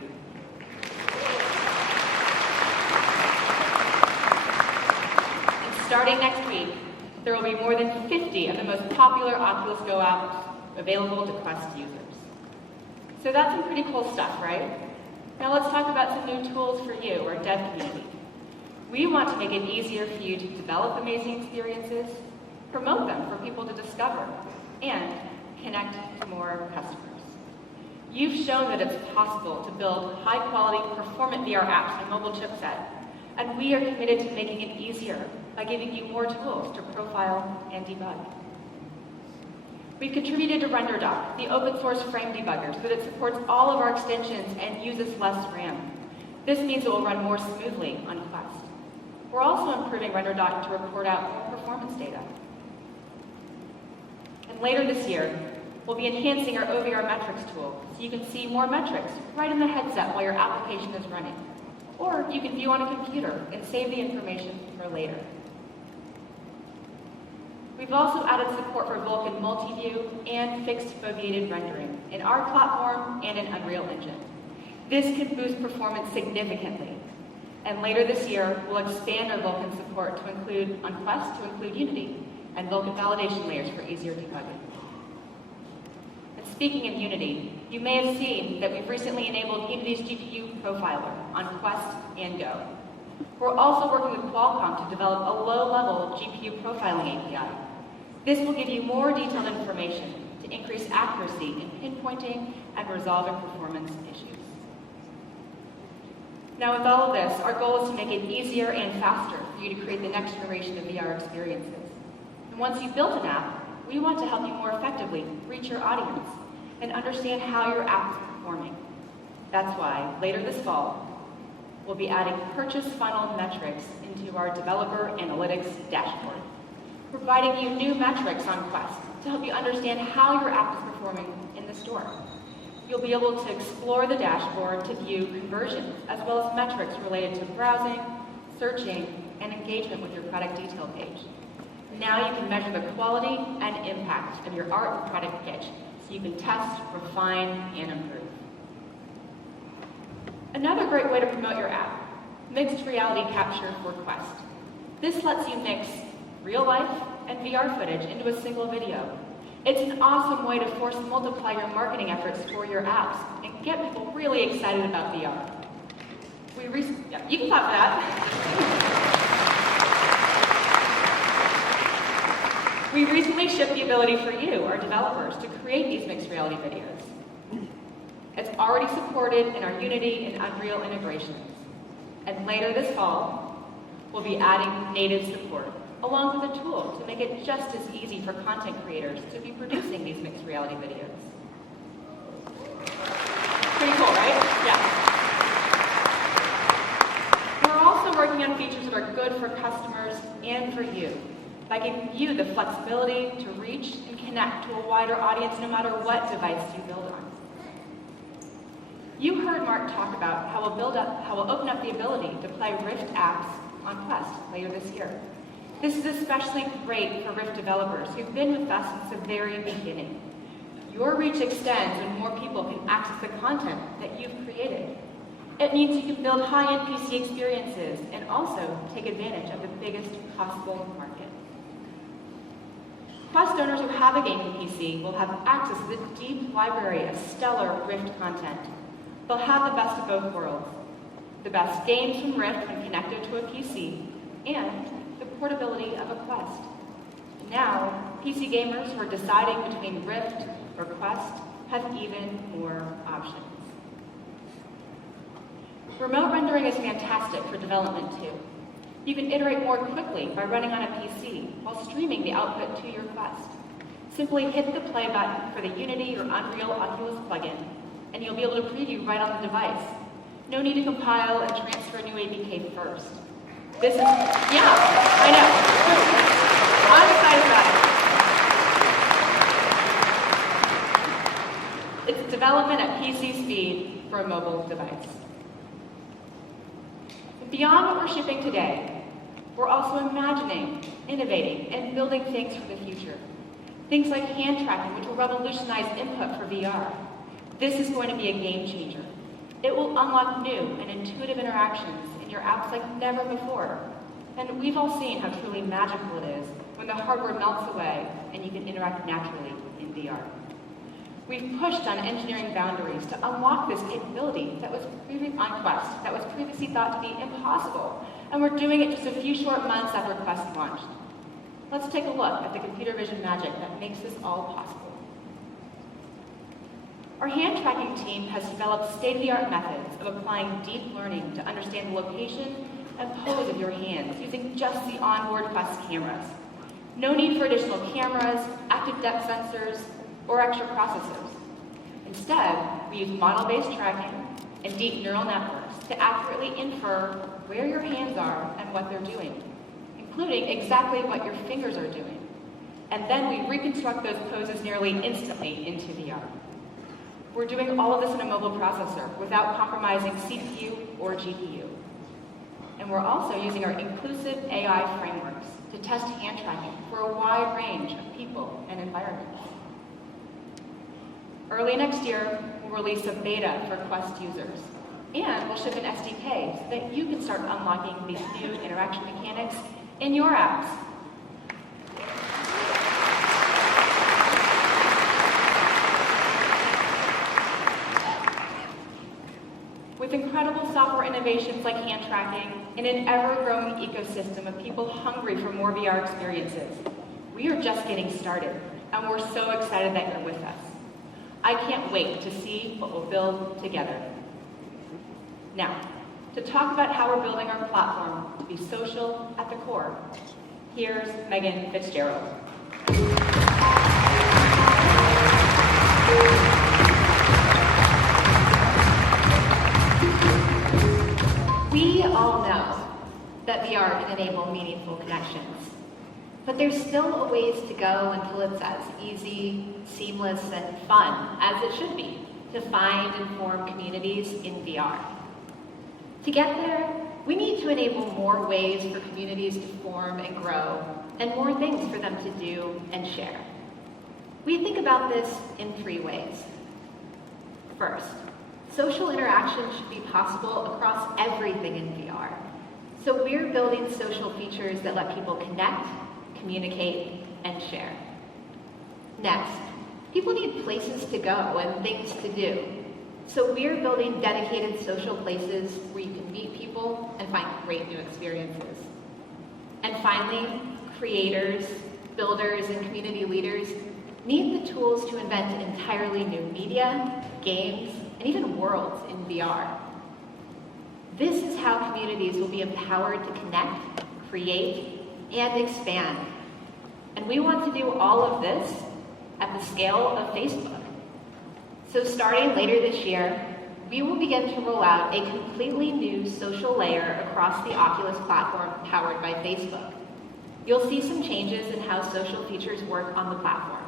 And starting next week, there will be more than 50 of the most popular Oculus Go apps available to Quest users. So that's some pretty cool stuff, right? Now let's talk about some new tools for you, our dev community. We want to make it easier for you to develop amazing experiences, promote them for people to discover, and connect to more customers. You've shown that it's possible to build high-quality, performant VR apps on mobile chipset, and we are committed to making it easier by giving you more tools to profile and debug. We've contributed to RenderDoc, the open-source frame debugger, so that it supports all of our extensions and uses less RAM. This means it will run more smoothly on Quest. We're also improving RenderDoc to report out more performance data. And later this year, we'll be enhancing our OVR metrics tool, so you can see more metrics right in the headset while your application is running. Or you can view on a computer and save the information for later. We've also added support for Vulkan multi-view and fixed foveated rendering in our platform and in Unreal Engine. This can boost performance significantly. And later this year, we'll expand our Vulkan support to include on Quest to include Unity and Vulkan validation layers for easier debugging. And speaking of Unity, you may have seen that we've recently enabled Unity's GPU profiler on Quest and Go. We're also working with Qualcomm to develop a low-level GPU profiling API. This will give you more detailed information to increase accuracy in pinpointing and resolving performance issues. Now with all of this, our goal is to make it easier and faster for you to create the next generation of VR experiences. And once you've built an app, we want to help you more effectively reach your audience and understand how your app is performing. That's why later this fall, we'll be adding purchase funnel metrics into our developer analytics dashboard, providing you new metrics on Quest to help you understand how your app is performing in the store. You'll be able to explore the dashboard to view conversions, as well as metrics related to browsing, searching, and engagement with your product detail page. Now you can measure the quality and impact of your art and product pitch, so you can test, refine, and improve. Another great way to promote your app, mixed reality capture for Quest. This lets you mix real life and VR footage into a single video. It's an awesome way to force multiply your marketing efforts for your apps and get people really excited about VR. You can clap for that. We recently shipped the ability for you, our developers, to create these mixed reality videos. It's already supported in our Unity and Unreal integrations. And later this fall, we'll be adding native support, along with a tool to make it just as easy for content creators to be producing these mixed reality videos. Pretty cool, right? Yeah. We're also working on features that are good for customers and for you, by giving you the flexibility to reach and connect to a wider audience no matter what device you build on. You heard Mark talk about how we'll open up the ability to play Rift apps on Quest later this year. This is especially great for Rift developers who've been with us since the very beginning. Your reach extends when more people can access the content that you've created. It means you can build high-end PC experiences and also take advantage of the biggest possible market. Quest owners who have a gaming PC will have access to the deep library of stellar Rift content. They'll have the best of both worlds. The best games from Rift when connected to a PC, and the portability of a Quest. Now, PC gamers who are deciding between Rift or Quest have even more options. Remote rendering is fantastic for development too. You can iterate more quickly by running on a PC while streaming the output to your Quest. Simply hit the play button for the Unity or Unreal Oculus plugin, and you'll be able to preview right on the device. No need to compile and transfer new APK first. This is, yeah, I know. I'm excited about it. It's development at PC speed for a mobile device. Beyond what we're shipping today, we're also imagining, innovating, and building things for the future. Things like hand tracking, which will revolutionize input for VR. This is going to be a game changer. It will unlock new and intuitive interactions in your apps like never before. And we've all seen how truly magical it is when the hardware melts away and you can interact naturally in VR. We've pushed on engineering boundaries to unlock this capability that was on Quest, that was previously thought to be impossible, and we're doing it just a few short months after Quest launched. Let's take a look at the computer vision magic that makes this all possible. Our hand tracking team has developed state-of-the-art methods of applying deep learning to understand the location and pose of your hands using just the onboard Quest cameras. No need for additional cameras, active depth sensors, or extra processors. Instead, we use model-based tracking and deep neural networks to accurately infer where your hands are and what they're doing, including exactly what your fingers are doing. And then we reconstruct those poses nearly instantly into VR. We're doing all of this in a mobile processor without compromising CPU or GPU. And we're also using our inclusive AI frameworks to test hand tracking for a wide range of people and environments. Early next year, we'll release a beta for Quest users, and we'll ship an SDK so that you can start unlocking these new interaction mechanics in your apps. With incredible software innovations like hand tracking and an ever-growing ecosystem of people hungry for more VR experiences, we are just getting started, and we're so excited that you're with us. I can't wait to see what we'll build together. Now, to talk about how we're building our platform to be social at the core, here's Megan Fitzgerald. We all know that VR can enable meaningful connections. But there's still a ways to go until it's as easy, seamless, and fun as it should be to find and form communities in VR. To get there, we need to enable more ways for communities to form and grow, and more things for them to do and share. We think about this in 3 ways. First, social interaction should be possible across everything in VR. So we're building social features that let people connect, communicate, and share. Next, people need places to go and things to do. So we're building dedicated social places where you can meet people and find great new experiences. And finally, creators, builders, and community leaders need the tools to invent entirely new media, games, and even worlds in VR. This is how communities will be empowered to connect, create, and expand. And we want to do all of this at the scale of Facebook. So starting later this year, we will begin to roll out a completely new social layer across the Oculus platform powered by Facebook. You'll see some changes in how social features work on the platform.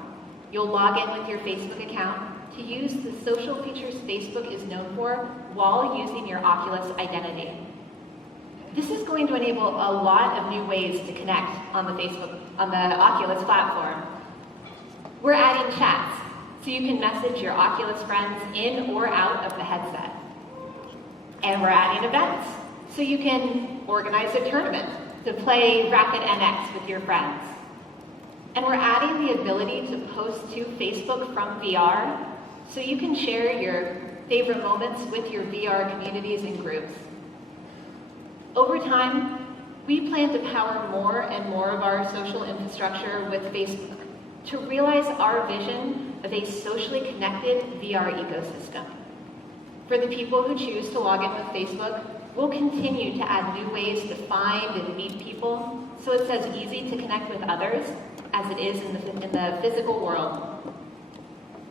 You'll log in with your Facebook account to use the social features Facebook is known for while using your Oculus identity. This is going to enable a lot of new ways to connect on the Oculus platform. We're adding chats, so you can message your Oculus friends in or out of the headset. And we're adding events, so you can organize a tournament to play Rapid NX with your friends. And we're adding the ability to post to Facebook from VR, so you can share your favorite moments with your VR communities and groups. Over time, we plan to power more and more of our social infrastructure with Facebook to realize our vision of a socially connected VR ecosystem. For the people who choose to log in with Facebook, we'll continue to add new ways to find and meet people, so it's as easy to connect with others as it is in the physical world.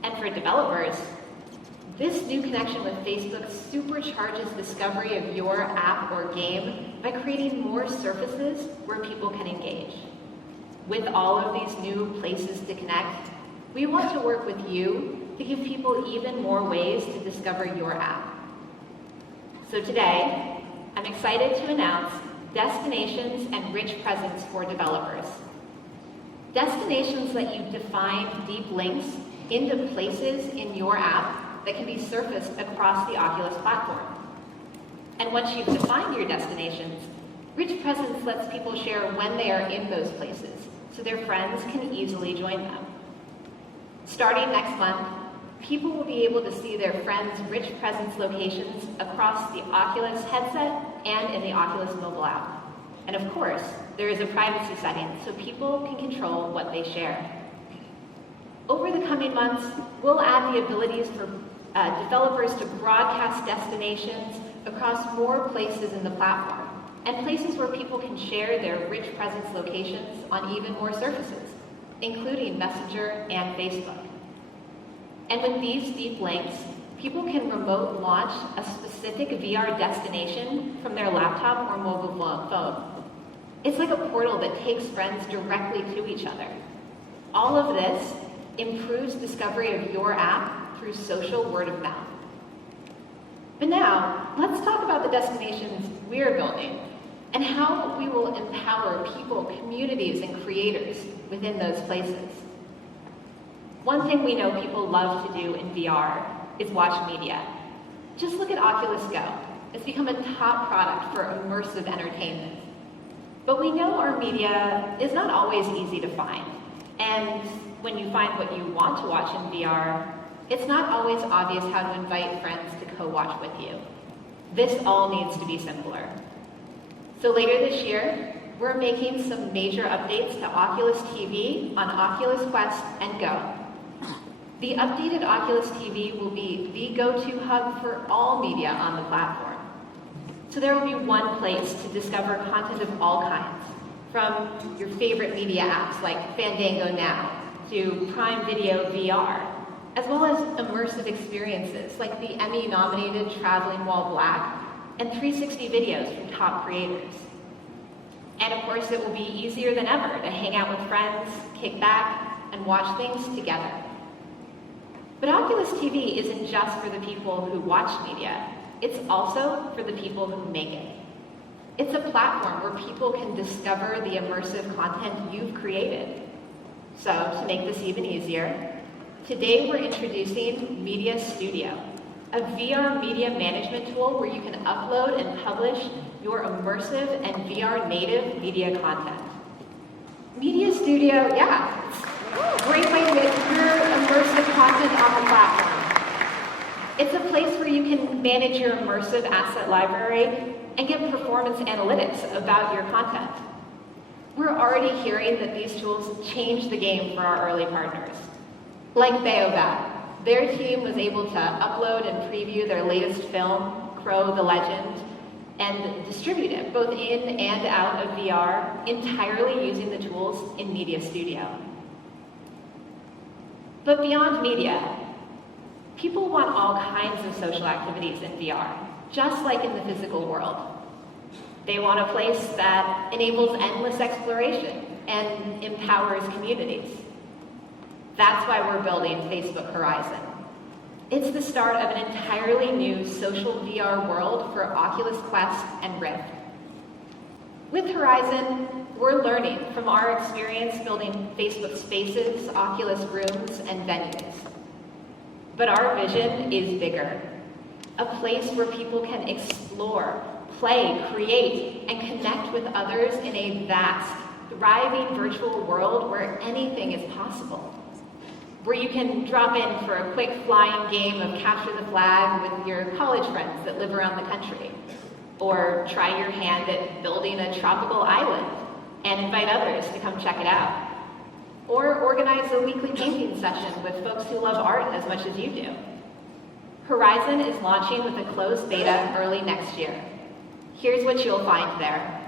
And for developers, this new connection with Facebook supercharges discovery of your app or game by creating more surfaces where people can engage. With all of these new places to connect, we want to work with you to give people even more ways to discover your app. So today, I'm excited to announce Destinations and Rich Presence for developers. Destinations let you define deep links into places in your app that can be surfaced across the Oculus platform. And once you've defined your destinations, Rich Presence lets people share when they are in those places, so their friends can easily join them. Starting next month, people will be able to see their friends' Rich Presence locations across the Oculus headset and in the Oculus mobile app. And of course, there is a privacy setting so people can control what they share. Over the coming months, we'll add the abilities for developers to broadcast destinations across more places in the platform, and places where people can share their Rich Presence locations on even more surfaces, including Messenger and Facebook. And with these deep links, people can remote launch a specific VR destination from their laptop or mobile phone. It's like a portal that takes friends directly to each other. All of this improves discovery of your app through social word of mouth. But now, let's talk about the destinations we're building and how we will empower people, communities, and creators within those places. One thing we know people love to do in VR is watch media. Just look at Oculus Go. It's become a top product for immersive entertainment. But we know our media is not always easy to find. And when you find what you want to watch in VR, it's not always obvious how to invite friends to co-watch with you. This all needs to be simpler. So later this year, we're making some major updates to Oculus TV on Oculus Quest and Go. The updated Oculus TV will be the go-to hub for all media on the platform. So there will be one place to discover content of all kinds, from your favorite media apps like Fandango Now to Prime Video VR, as well as immersive experiences like the Emmy-nominated Traveling While Black and 360 videos from top creators. And of course, it will be easier than ever to hang out with friends, kick back, and watch things together. But Oculus TV isn't just for the people who watch media, it's also for the people who make it. It's a platform where people can discover the immersive content you've created. So, to make this even easier, today we're introducing Media Studio, a VR media management tool where you can upload and publish your immersive and VR native media content. Media Studio, yeah, it's a great way to get your immersive content on the platform. It's a place where you can manage your immersive asset library and get performance analytics about your content. We're already hearing that these tools change the game for our early partners. Like Baobab, their team was able to upload and preview their latest film, Crow the Legend, and distribute it both in and out of VR entirely using the tools in Media Studio. But beyond media, people want all kinds of social activities in VR, just like in the physical world. They want a place that enables endless exploration and empowers communities. That's why we're building Facebook Horizon. It's the start of an entirely new social VR world for Oculus Quest and Rift. With Horizon, we're learning from our experience building Facebook Spaces, Oculus Rooms, and venues. But our vision is bigger. A place where people can explore, play, create, and connect with others in a vast, thriving virtual world where anything is possible. Where you can drop in for a quick flying game of capture the flag with your college friends that live around the country. Or try your hand at building a tropical island and invite others to come check it out. Or organize a weekly painting session with folks who love art as much as you do. Horizon is launching with a closed beta early next year. Here's what you'll find there.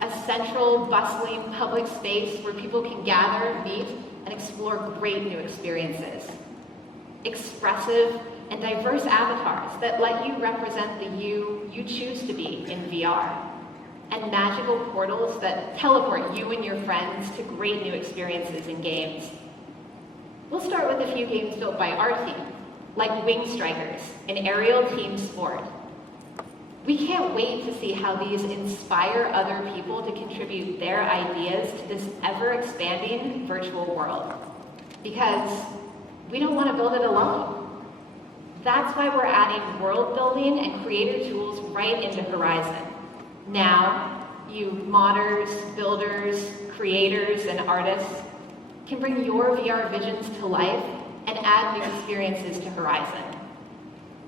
A central, bustling public space where people can gather, meet, and explore great new experiences. Expressive and diverse avatars that let you represent the you choose to be in VR. And magical portals that teleport you and your friends to great new experiences in games. We'll start with a few games built by our team, like Wing Strikers, an aerial team sport. We can't wait to see how these inspire other people to contribute their ideas to this ever-expanding virtual world. Because we don't want to build it alone. That's why we're adding world building and creator tools right into Horizon. Now, you modders, builders, creators, and artists can bring your VR visions to life and add new experiences to Horizon.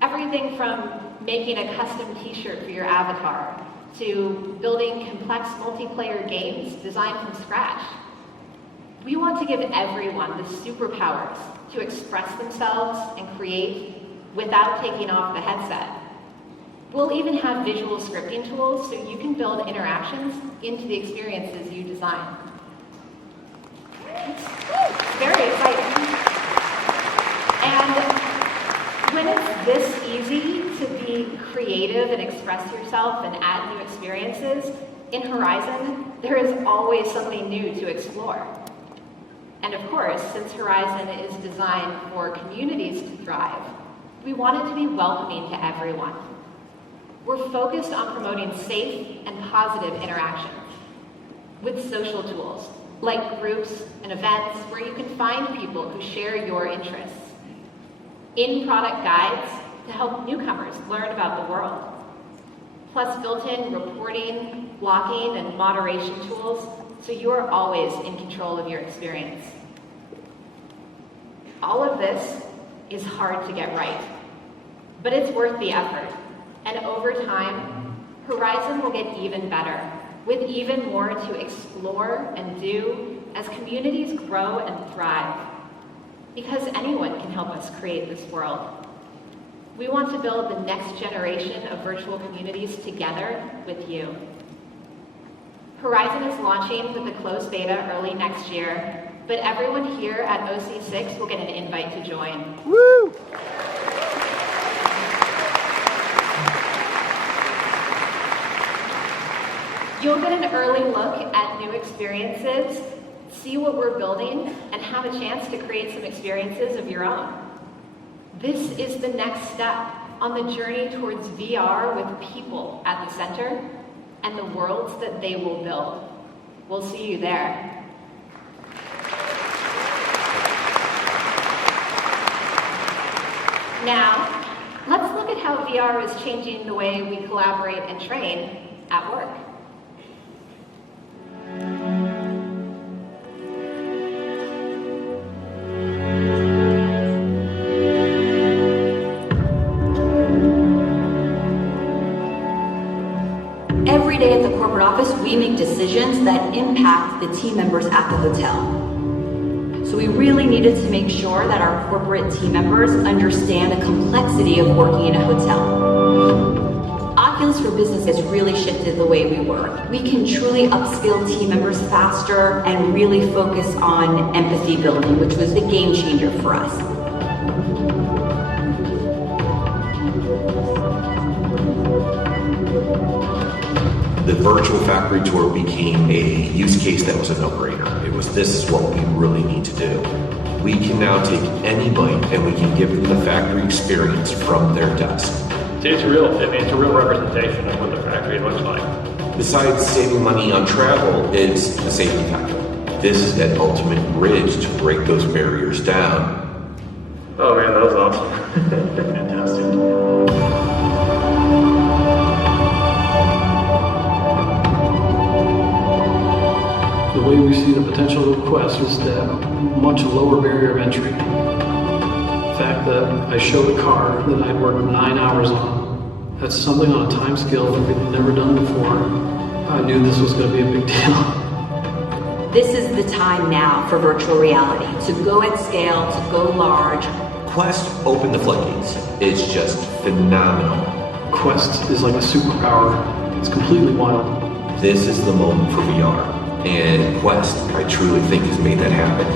Everything from making a custom t-shirt for your avatar to building complex multiplayer games designed from scratch. We want to give everyone the superpowers to express themselves and create without taking off the headset. We'll even have visual scripting tools so you can build interactions into the experiences you design. It's very exciting. And when it's this easy to be creative and express yourself and add new experiences, in Horizon, there is always something new to explore. And of course, since Horizon is designed for communities to thrive, we want it to be welcoming to everyone. We're focused on promoting safe and positive interactions with social tools like groups and events where you can find people who share your interests, in-product guides to help newcomers learn about the world, plus built-in reporting, blocking, and moderation tools so you're always in control of your experience. All of this is hard to get right, but it's worth the effort. And over time, Horizon will get even better, with even more to explore and do as communities grow and thrive. Because anyone can help us create this world. We want to build the next generation of virtual communities together with you. Horizon is launching with a closed beta early next year, but everyone here at OC6 will get an invite to join. Woo! You'll get an early look at new experiences, see what we're building, and have a chance to create some experiences of your own. This is the next step on the journey towards VR with people at the center and the worlds that they will build. We'll see you there. Now, let's look at how VR is changing the way we collaborate and train at work. Every day at the corporate office, we make decisions that impact the team members at the hotel. So we really needed to make sure that our corporate team members understand the complexity of working in a hotel. Oculus for Business has really shifted the way we work. We can truly upskill team members faster and really focus on empathy building, which was the game changer for us. The virtual factory tour became a use case that was a no-brainer. This is what we really need to do. We can now take anybody and we can give them the factory experience from their desk. See, it's real. I mean, it's a real representation of what the factory looks like. Besides saving money on travel, it's a safety factor. This is that ultimate bridge to break those barriers down. Oh man, that was awesome. Fantastic. The way we see the potential of Quest is that much lower barrier of entry. The fact that I showed a car that I'd worked 9 hours on, that's something on a time scale that we've never done before. I knew this was going to be a big deal. This is the time now for virtual reality, to go at scale, to go large. Quest opened the floodgates. It's just phenomenal. Quest is like a superpower. It's completely wild. This is the moment for VR. And Quest, I truly think, has made that happen.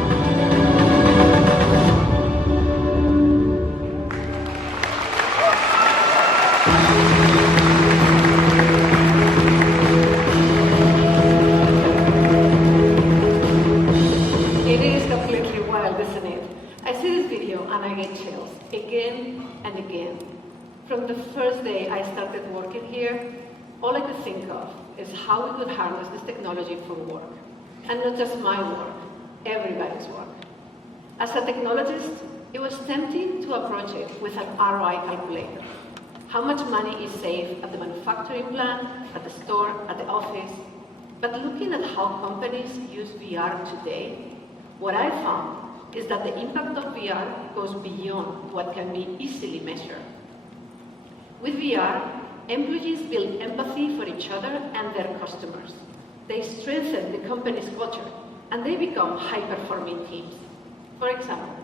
It is completely wild, isn't it? I see this video and I get chills again and again. From the first day I started working here, all I could think of is how we could harness this technology for work. And not just my work, everybody's work. As a technologist, it was tempting to approach it with an ROI calculator. How much money is saved at the manufacturing plant, at the store, at the office? But looking at how companies use VR today, what I found is that the impact of VR goes beyond what can be easily measured. With VR, employees build empathy for each other and their customers. They strengthen the company's culture, and they become high-performing teams. For example,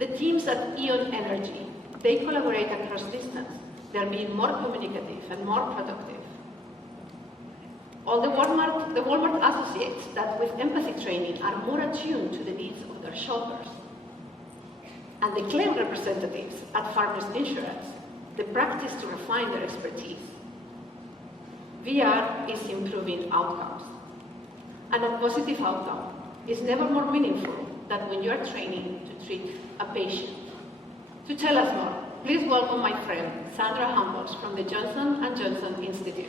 the teams at Ion Energy, they collaborate across distance. They're being more communicative and more productive. All the Walmart associates that with empathy training are more attuned to the needs of their shoppers. And the claim representatives at Farmers Insurance, they practice to refine their expertise. VR is improving outcomes. And a positive outcome is never more meaningful than when you are training to treat a patient. To tell us more, please welcome my friend, Sandra Humboldt from the Johnson & Johnson Institute.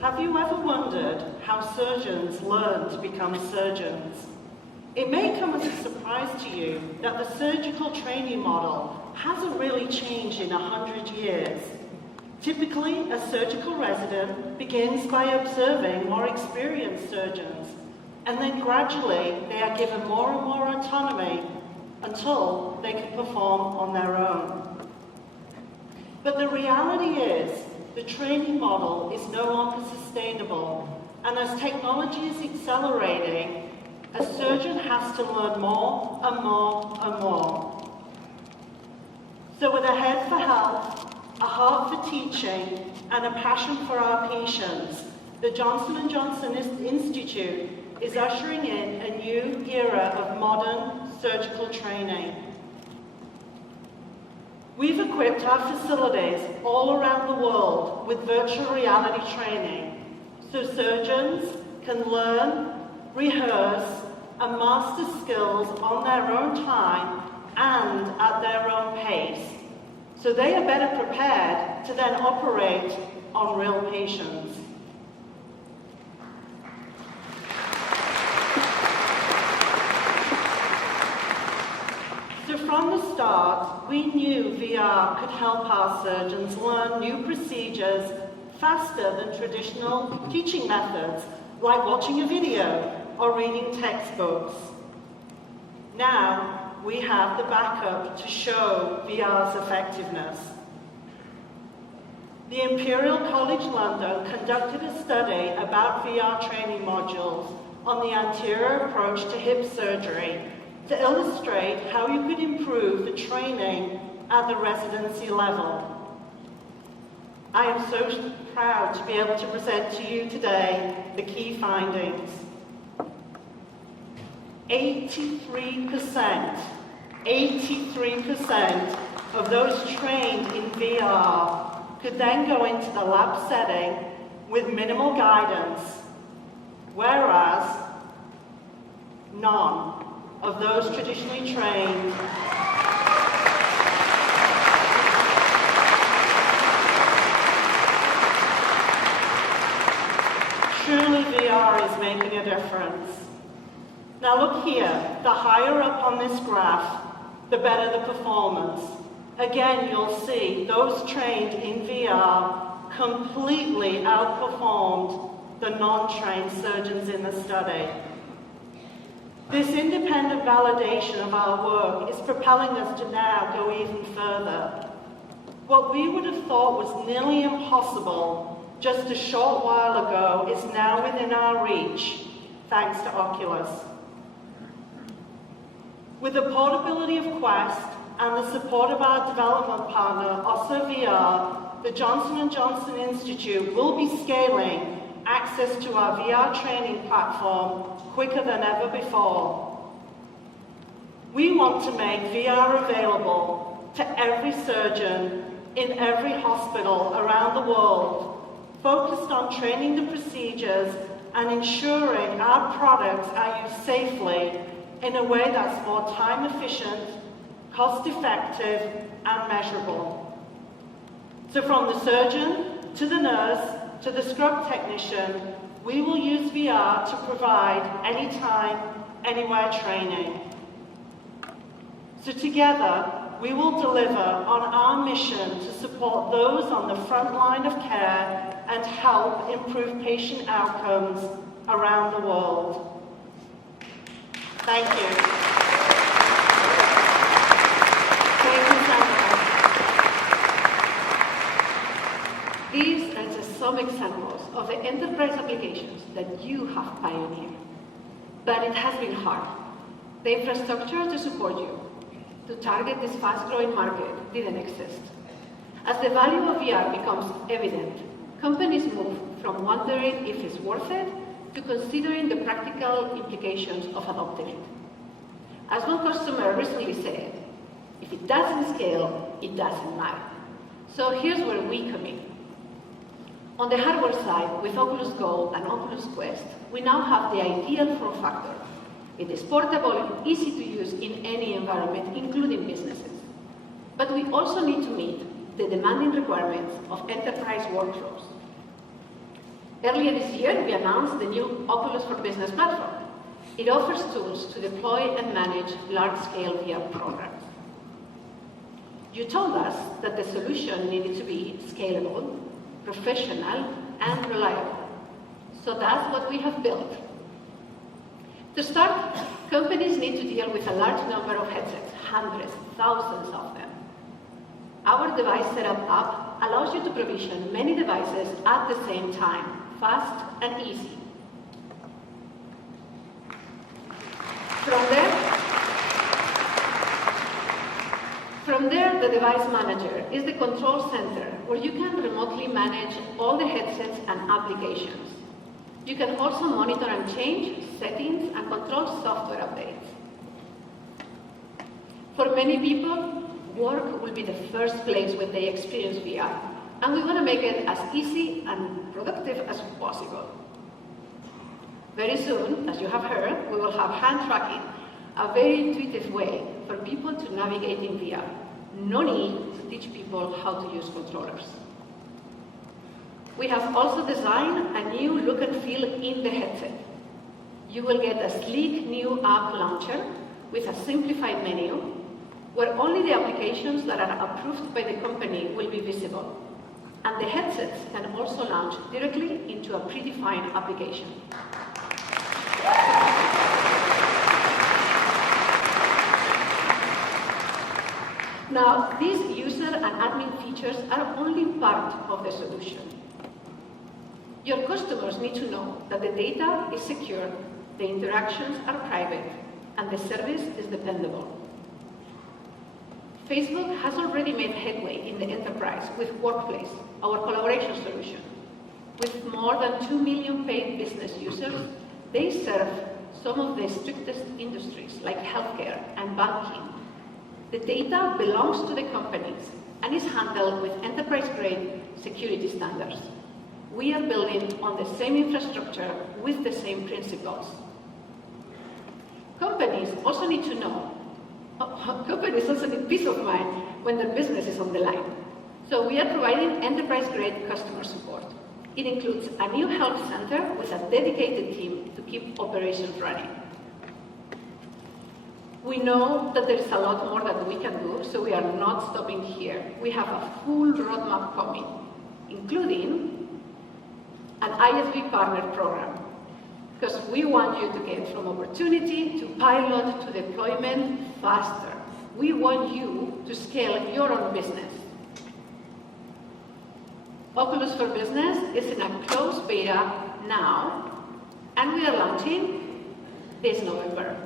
Have you ever wondered how surgeons learn to become surgeons? It may come as a surprise to you that the surgical training model hasn't really changed in 100 years. Typically, a surgical resident begins by observing more experienced surgeons, and then gradually they are given more and more autonomy until they can perform on their own. But the reality is, the training model is no longer sustainable, and as technology is accelerating, a surgeon has to learn more and more and more. So with a head for health, a heart for teaching, and a passion for our patients, the Johnson & Johnson Institute is ushering in a new era of modern surgical training. We've equipped our facilities all around the world with virtual reality training, so surgeons can learn, rehearse, and master skills on their own time and at their own pace, so they are better prepared to then operate on real patients. So from the start, we knew VR could help our surgeons learn new procedures faster than traditional teaching methods, like watching a video or reading textbooks. Now, we have the backup to show VR's effectiveness. The Imperial College London conducted a study about VR training modules on the anterior approach to hip surgery to illustrate how you could improve the training at the residency level. I am so proud to be able to present to you today the key findings. 83% of those trained in VR could then go into the lab setting with minimal guidance, whereas none of those traditionally trained truly VR is making a difference. Now look here, the higher up on this graph, the better the performance. Again, you'll see those trained in VR completely outperformed the non-trained surgeons in the study. This independent validation of our work is propelling us to now go even further. What we would have thought was nearly impossible just a short while ago is now within our reach, thanks to Oculus. With the portability of Quest and the support of our development partner, Osso VR, the Johnson & Johnson Institute will be scaling access to our VR training platform quicker than ever before. We want to make VR available to every surgeon in every hospital around the world, focused on training the procedures and ensuring our products are used safely in a way that's more time efficient, cost effective, and measurable. So from the surgeon to the nurse to the scrub technician, we will use VR to provide anytime, anywhere training. So together, we will deliver on our mission to support those on the front line of care and help improve patient outcomes around the world. Thank you. Thank you, Sandra. These are just some examples of the enterprise applications that you have pioneered. But it has been hard. The infrastructure to support you, to target this fast-growing market, didn't exist. As the value of VR becomes evident, companies move from wondering if it's worth it to considering the practical implications of adopting it. As one customer recently said, if it doesn't scale, it doesn't matter. So here's where we come in. On the hardware side, with Oculus Go and Oculus Quest, we now have the ideal form factor. It is portable and easy to use in any environment, including businesses. But we also need to meet the demanding requirements of enterprise workflows. Earlier this year, we announced the new Oculus for Business platform. It offers tools to deploy and manage large-scale VR programs. You told us that the solution needed to be scalable, professional, and reliable. So that's what we have built. To start, companies need to deal with a large number of headsets, hundreds, thousands of them. Our device setup app allows you to provision many devices at the same time, fast and easy. From there, the device manager is the control center where you can remotely manage all the headsets and applications. You can also monitor and change settings and control software updates. For many people, work will be the first place where they experience VR, and we want to make it as easy and productive as possible. Very soon, as you have heard, we will have hand tracking, a very intuitive way for people to navigate in VR. No need to teach people how to use controllers. We have also designed a new look and feel in the headset. You will get a sleek new app launcher with a simplified menu where only the applications that are approved by the company will be visible. And the headsets can also launch directly into a predefined application. Now, these user and admin features are only part of the solution. Your customers need to know that the data is secure, the interactions are private, and the service is dependable. Facebook has already made headway in the enterprise with Workplace, our collaboration solution. With more than 2 million paid business users, they serve some of the strictest industries like healthcare and banking. The data belongs to the companies and is handled with enterprise-grade security standards. We are building on the same infrastructure with the same principles. Companies also need to know. Companies also need peace of mind when their business is on the line. So we are providing enterprise-grade customer support. It includes a new help center with a dedicated team to keep operations running. We know that there is a lot more that we can do, so we are not stopping here. We have a full roadmap coming, including an ISV partner program, because we want you to get from opportunity to pilot to deployment faster. We want you to scale your own business. Oculus for Business is in a closed beta now, and we are launching this November.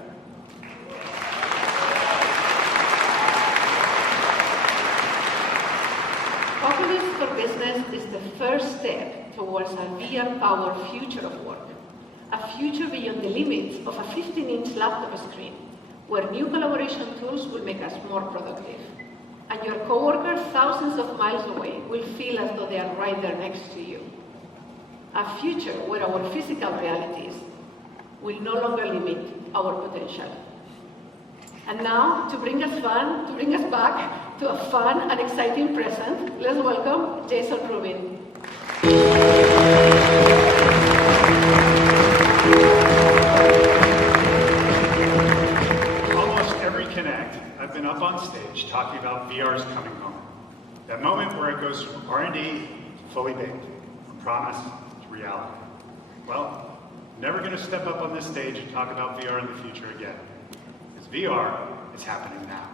Oculus for Business is the first step towards a VR-powered future of work, a future beyond the limits of a 15-inch laptop screen, where new collaboration tools will make us more productive. And your coworkers thousands of miles away will feel as though they are right there next to you. A future where our physical realities will no longer limit our potential. And now, to bring us back to a fun and exciting present, let's welcome Jason Rubin. Almost every Connect, I've been up on stage talking about VR's coming home. That moment where it goes from R&D to fully baked, from promise to reality. Well, I'm never going to step up on this stage and talk about VR in the future again. Because VR is happening now.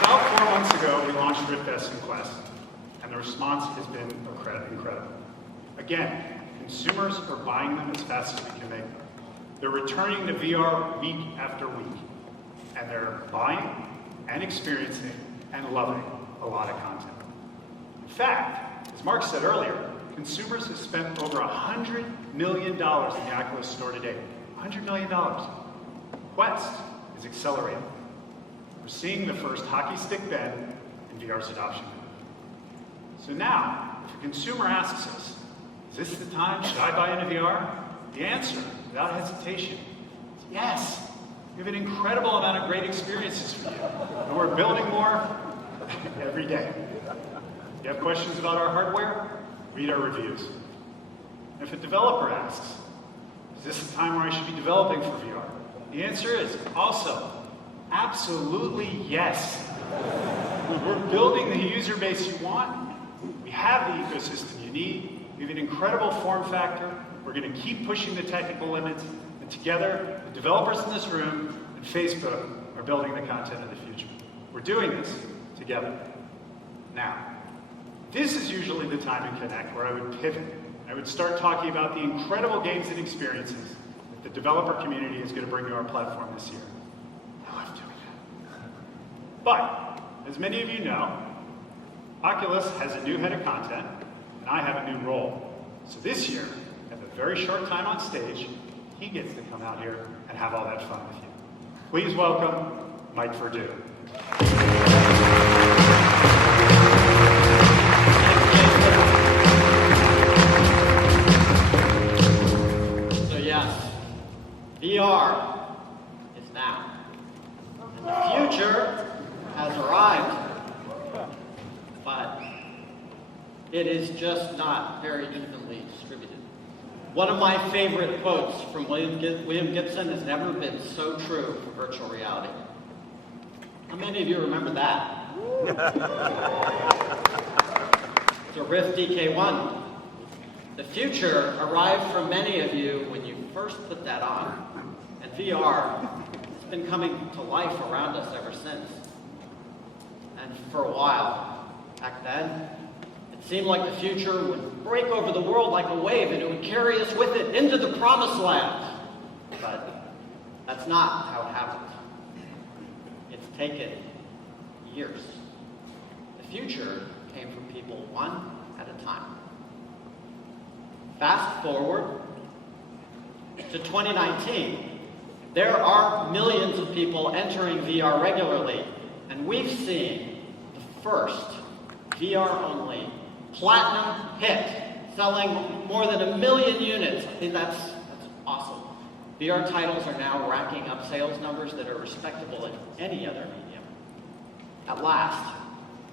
About 4 months ago, we launched Rift and Quest, and the response has been incredible. Again, consumers are buying them as fast as we can make them. They're returning to VR week after week, and they're buying and experiencing and loving a lot of content. In fact, as Mark said earlier, consumers have spent over $100 million in the Oculus store today. $100 million. Quest is accelerating. We're seeing the first hockey stick bend in VR's adoption. So now, if a consumer asks us, is this the time? Should I buy into VR? The answer, without hesitation, is yes. We have an incredible amount of great experiences for you. And we're building more every day. If you have questions about our hardware, read our reviews. And if a developer asks, is this the time where I should be developing for VR? The answer is also absolutely yes. We're building the user base you want. We have the ecosystem you need. We have an incredible form factor. We're going to keep pushing the technical limits. And together, the developers in this room and Facebook are building the content of the future. We're doing this together. Now, this is usually the time in Connect where I would pivot. I would start talking about the incredible games and experiences that the developer community is going to bring to our platform this year. I love doing that. But, as many of you know, Oculus has a new head of content, and I have a new role. So this year, at a very short time on stage, he gets to come out here and have all that fun with you. Please welcome Mike Verdu. So yes, VR is now. And the future has arrived. But it is just not very evenly distributed. One of my favorite quotes from William Gibson has never been so true for virtual reality. How many of you remember that? It's a Rift DK1. The future arrived for many of you when you first put that on. And VR has been coming to life around us ever since. And for a while, back then, it seemed like the future would break over the world like a wave and it would carry us with it into the promised land. But that's not how it happened. It's taken years. The future came from people one at a time. Fast forward to 2019. There are millions of people entering VR regularly, and we've seen the first VR-only platinum hit, selling more than 1 million units. I think that's awesome. VR titles are now racking up sales numbers that are respectable in any other medium. At last,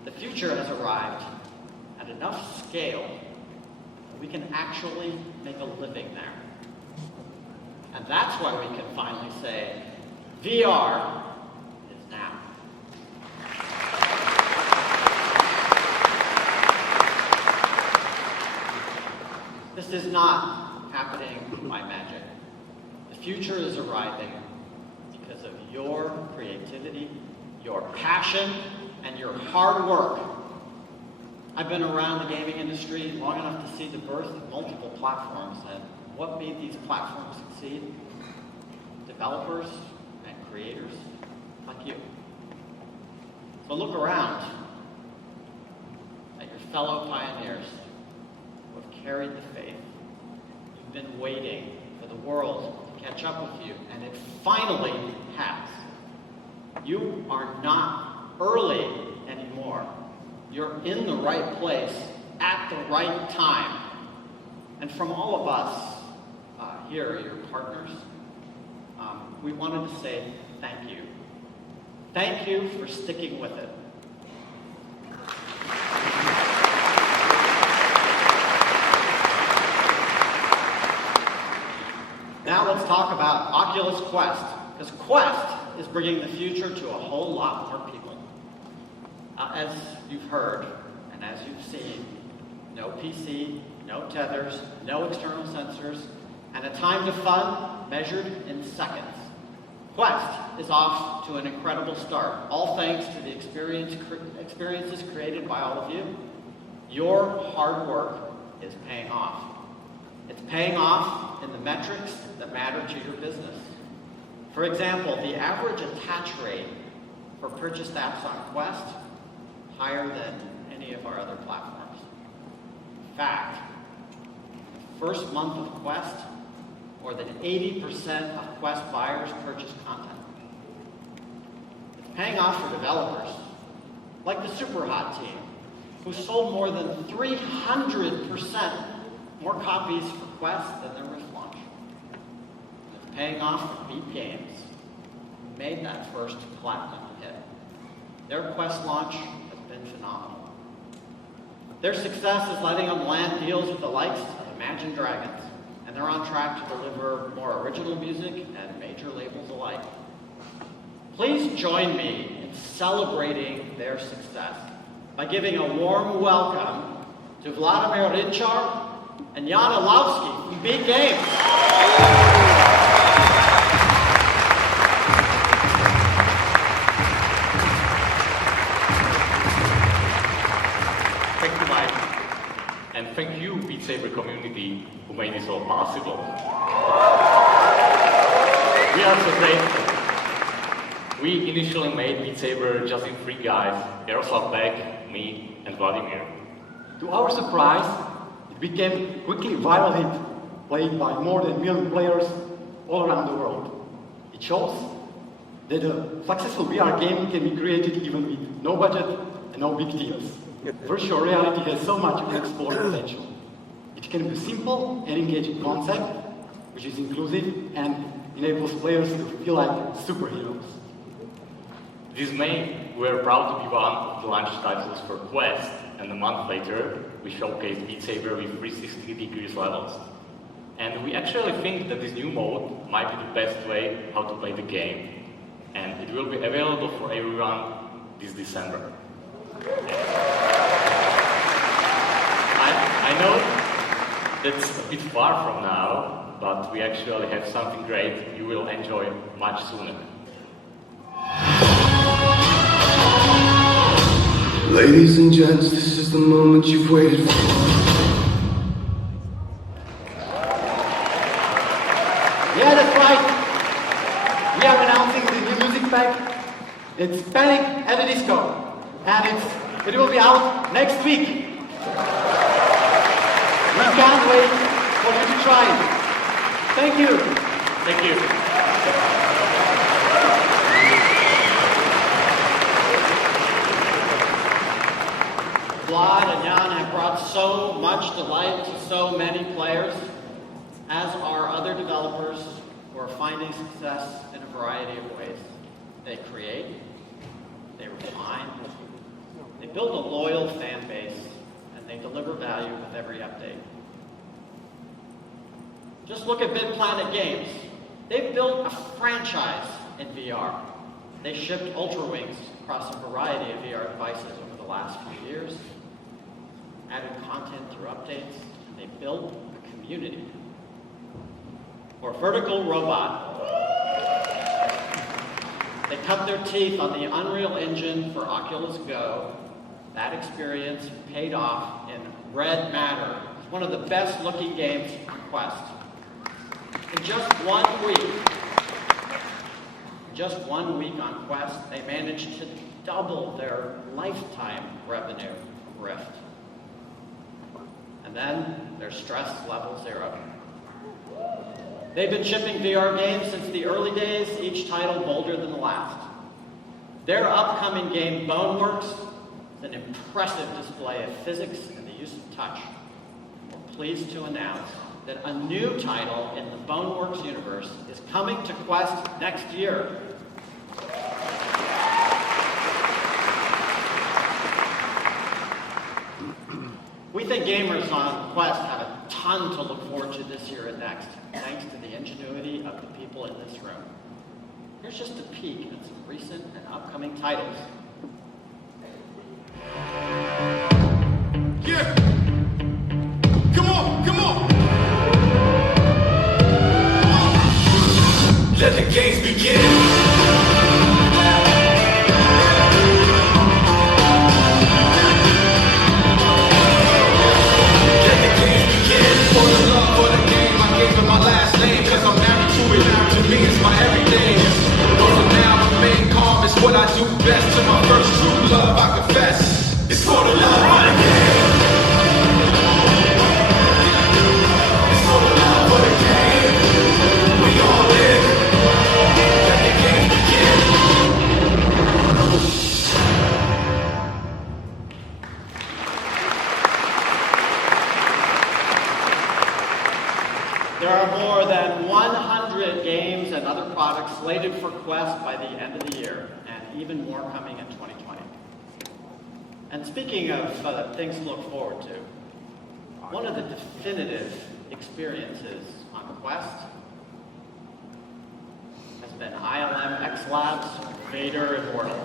the future has arrived at enough scale that we can actually make a living there. And that's why we can finally say, VR is now. This is not happening by magic. The future is arriving because of your creativity, your passion, and your hard work. I've been around the gaming industry long enough to see the birth of multiple platforms, and what made these platforms succeed? Developers and creators like you. So look around at your fellow pioneers who have carried the faith. You've been waiting for the world to catch up with you, and it finally has. You are not early anymore. You're in the right place at the right time. And from all of us here, your partners, we wanted to say thank you. Thank you for sticking with it. Now let's talk about Oculus Quest, because Quest is bringing the future to a whole lot more people. As you've heard, and as you've seen, no PC, no tethers, no external sensors, and a time to fun measured in seconds. Quest is off to an incredible start, all thanks to the experiences created by all of you. Your hard work is paying off. It's paying off in the metrics that matter to your business. For example, the average attach rate for purchased apps on Quest, higher than any of our other platforms. In fact, the first month of Quest, more than 80% of Quest buyers purchased content. It's paying off for developers, like the Superhot team, who sold more than 300% more copies for Quest than their Rift launch. It's paying off for Beat Games, who made that first platinum hit. Their Quest launch has been phenomenal. Their success is letting them land deals with the likes of Imagine Dragons, and they're on track to deliver more original music and major labels alike. Please join me in celebrating their success by giving a warm welcome to Vladimir Rinchar and Jan Orlowski from Beat Games. Thank you, Mike. And thank you, Beat Saber community, who made this all possible. We are so grateful. We initially made Beat Saber just in 3 guys, Jaroslav Beck, me, and Vladimir. To our surprise, it became quickly viral hit, played by more than 1 million players all around the world. It shows that a successful VR game can be created even with no budget and no big deals. Virtual reality has so much unexplored potential. It can be a simple and engaging concept, which is inclusive and enables players to feel like superheroes. This May, we are proud to be one of the launch titles for Quest, and a month later, we showcased Beat Saber with 360 degrees levels. And we actually think that this new mode might be the best way how to play the game. And it will be available for everyone this December. I know that's a bit far from now, but we actually have something great you will enjoy much sooner. Ladies and gents, this is the moment you've waited for. Yeah, that's right. We are announcing the new music pack. It's Panic at the Disco. And it will be out next week. We can't wait for you to try it. Thank you. Thank you. Vlad and Jan have brought so much delight to so many players, as are other developers finding success in a variety of ways. They create, they refine, they build a loyal fan base, and they deliver value with every update. Just look at Big Planet Games. They've built a franchise in VR. They shipped Ultra Wings across a variety of VR devices over the last few years, added content through updates, and they built a community. Or Vertical Robot. They cut their teeth on the Unreal Engine for Oculus Go. That experience paid off in Red Matter. It's one of the best looking games on Quest. In just 1 week on Quest, they managed to double their lifetime revenue from Rift. And then their stress level 0. They've been shipping VR games since the early days, each title bolder than the last. Their upcoming game, Boneworks, is an impressive display of physics and the use of touch. We're pleased to announce that a new title in the Boneworks universe is coming to Quest next year. We think gamers on Quest have a ton to look forward to this year and next, thanks to the ingenuity of the people in this room. Here's just a peek at some recent and upcoming titles. Yeah! Come on, come on! Let the games begin! My last name, cause I'm married to it. To me, it's my everything. So now remain calm, it's what I do best. To my first true love, I confess. It's for the love of the game. It's for the love of the game. We all in. Let the game begin. There are more than 100 games and other products slated for Quest by the end of the year, and even more coming in 2020. And speaking of things to look forward to, one of the definitive experiences on Quest has been ILM X Lab's Vader Immortal.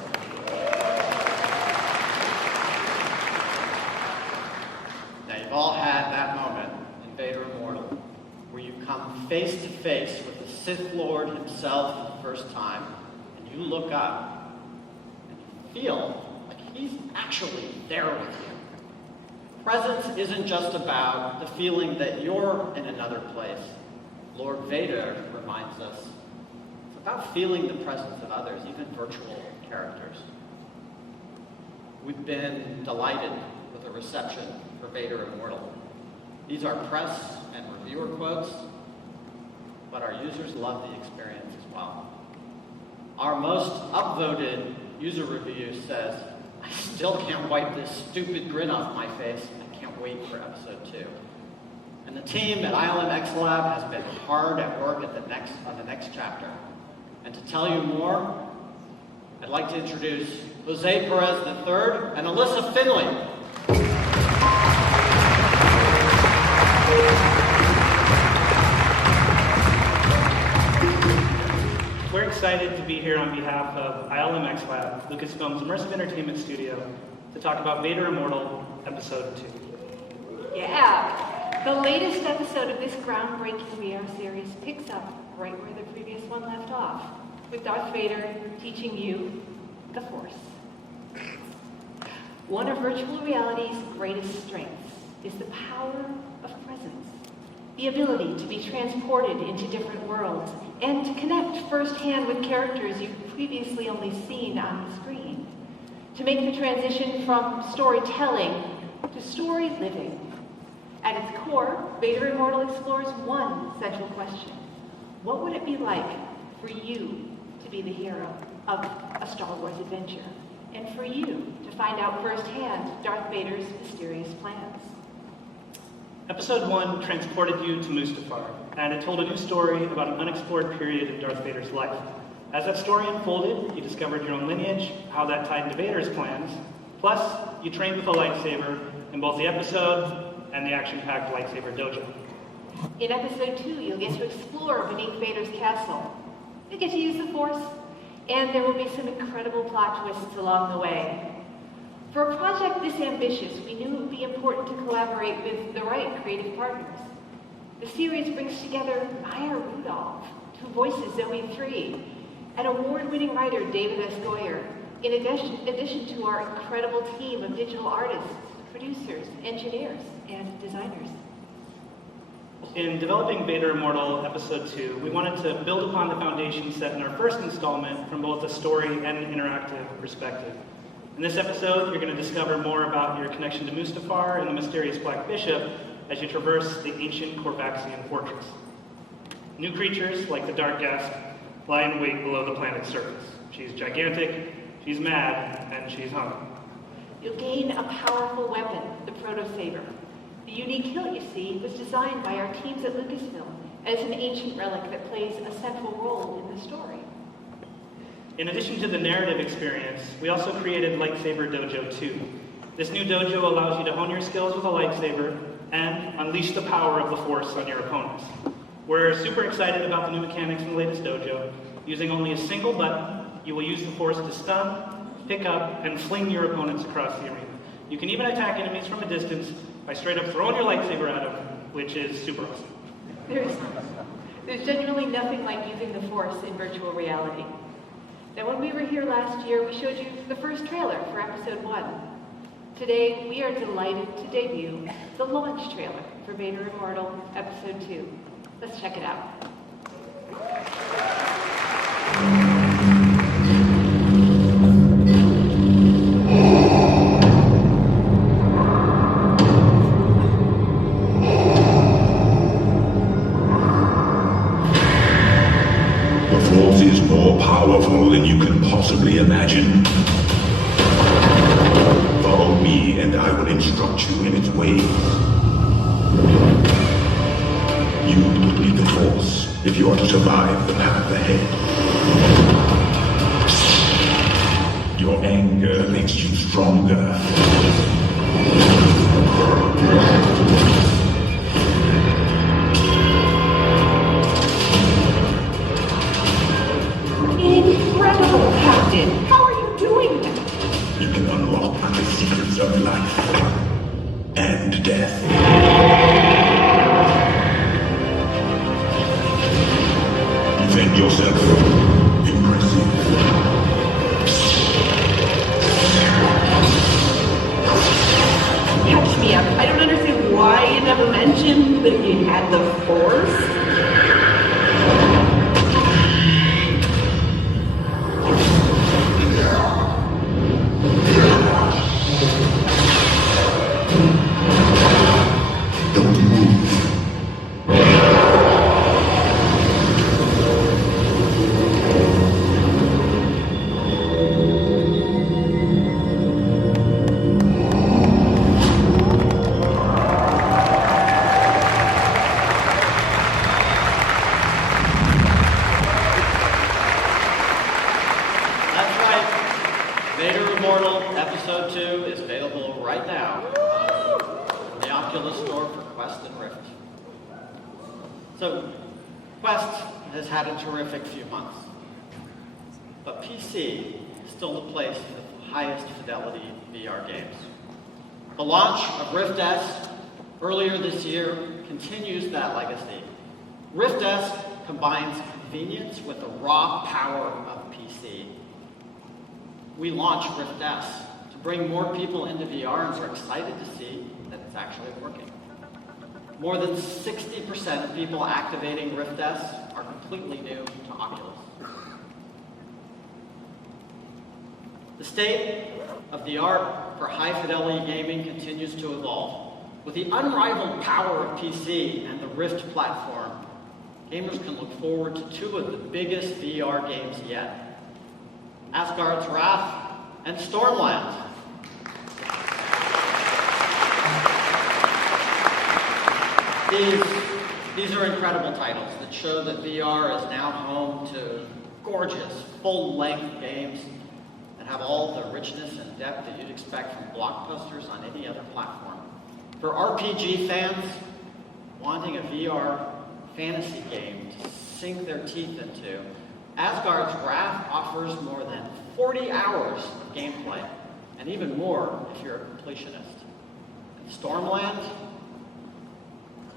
Now, you've all had that moment in Vader Immortal, where you come face to face with the Sith Lord himself for the first time, and you look up and you feel like he's actually there with you. Presence isn't just about the feeling that you're in another place. Lord Vader reminds us it's about feeling the presence of others, even virtual characters. We've been delighted with the reception for Vader Immortal. These are press and reviewer quotes, but our users love the experience as well. Our most upvoted user review says, I still can't wipe this stupid grin off my face. I can't wait for episode 2. And the team at ILM X Lab has been hard at work on the next chapter. And to tell you more, I'd like to introduce Jose Perez III and Alyssa Finley. We're excited to be here on behalf of ILM X Lab, Lucasfilm's immersive entertainment studio, to talk about Vader Immortal, Episode 2. Yeah, the latest episode of this groundbreaking VR series picks up right where the previous one left off, with Darth Vader teaching you the Force. One of virtual reality's greatest strengths is the power of presence, the ability to be transported into different worlds and to connect firsthand with characters you've previously only seen on the screen, to make the transition from storytelling to story living. At its core, Vader Immortal explores one central question. What would it be like for you to be the hero of a Star Wars adventure, and for you to find out firsthand Darth Vader's mysterious plans? Episode 1 transported you to Mustafar, and it told a new story about an unexplored period in Darth Vader's life. As that story unfolded, you discovered your own lineage, how that tied into Vader's plans, plus you trained with a lightsaber in both the episode and the action-packed lightsaber dojo. In episode 2, you'll get to explore beneath Vader's castle. You'll get to use the Force, and there will be some incredible plot twists along the way. For a project this ambitious, we knew it would be important to collaborate with the right creative partners. The series brings together Maya Rudolph, who voices Zoe 3, and award-winning writer David S. Goyer, in addition to our incredible team of digital artists, producers, engineers, and designers. In developing Vader Immortal Episode 2, we wanted to build upon the foundation set in our first installment from both a story and an interactive perspective. In this episode, you're going to discover more about your connection to Mustafar and the mysterious Black Bishop as you traverse the ancient Corvaxian fortress. New creatures, like the Dark Gasp, lie in wait below the planet's surface. She's gigantic, she's mad, and she's hungry. You'll gain a powerful weapon, the Proto-Saber. The unique hilt you see was designed by our teams at Lucasfilm as an ancient relic that plays a central role in the story. In addition to the narrative experience, we also created Lightsaber Dojo 2. This new dojo allows you to hone your skills with a lightsaber and unleash the power of the Force on your opponents. We're super excited about the new mechanics in the latest dojo. Using only a single button, you will use the Force to stun, pick up, and fling your opponents across the arena. You can even attack enemies from a distance by straight up throwing your lightsaber at them, which is super awesome. There's genuinely nothing like using the Force in virtual reality. Now, when we were here last year, we showed you the first trailer for Episode 1. Today, we are delighted to debut the launch trailer for Vader Immortal Episode 2. Let's check it out. More powerful than you can possibly imagine. Follow me and I will instruct you in its ways. You will need the Force if you are to survive the path ahead. Your anger makes you stronger. Incredible, Captain! How are you doing that? You can unlock the secrets of life and death. Defend yourself. Impressive. Catch me up. I don't understand why you never mentioned that you had the Force. Vader Immortal Episode 2 is available right now on the Oculus Store for Quest and Rift. So, Quest has had a terrific few months, but PC is still the place for the highest fidelity VR games. The launch of Rift S earlier this year continues that legacy. Rift S combines convenience with the raw power of PC. We launched Rift S to bring more people into VR, and we're excited to see that it's actually working. More than 60% of people activating Rift S are completely new to Oculus. The state of the art for high-fidelity gaming continues to evolve. With the unrivaled power of PC and the Rift platform, gamers can look forward to two of the biggest VR games yet: Asgard's Wrath and Stormland. These are incredible titles that show that VR is now home to gorgeous, full-length games that have all the richness and depth that you'd expect from blockbusters on any other platform. For RPG fans wanting a VR fantasy game to sink their teeth into, Asgard's Wrath offers more than 40 hours of gameplay, and even more if you're a completionist. And Stormland,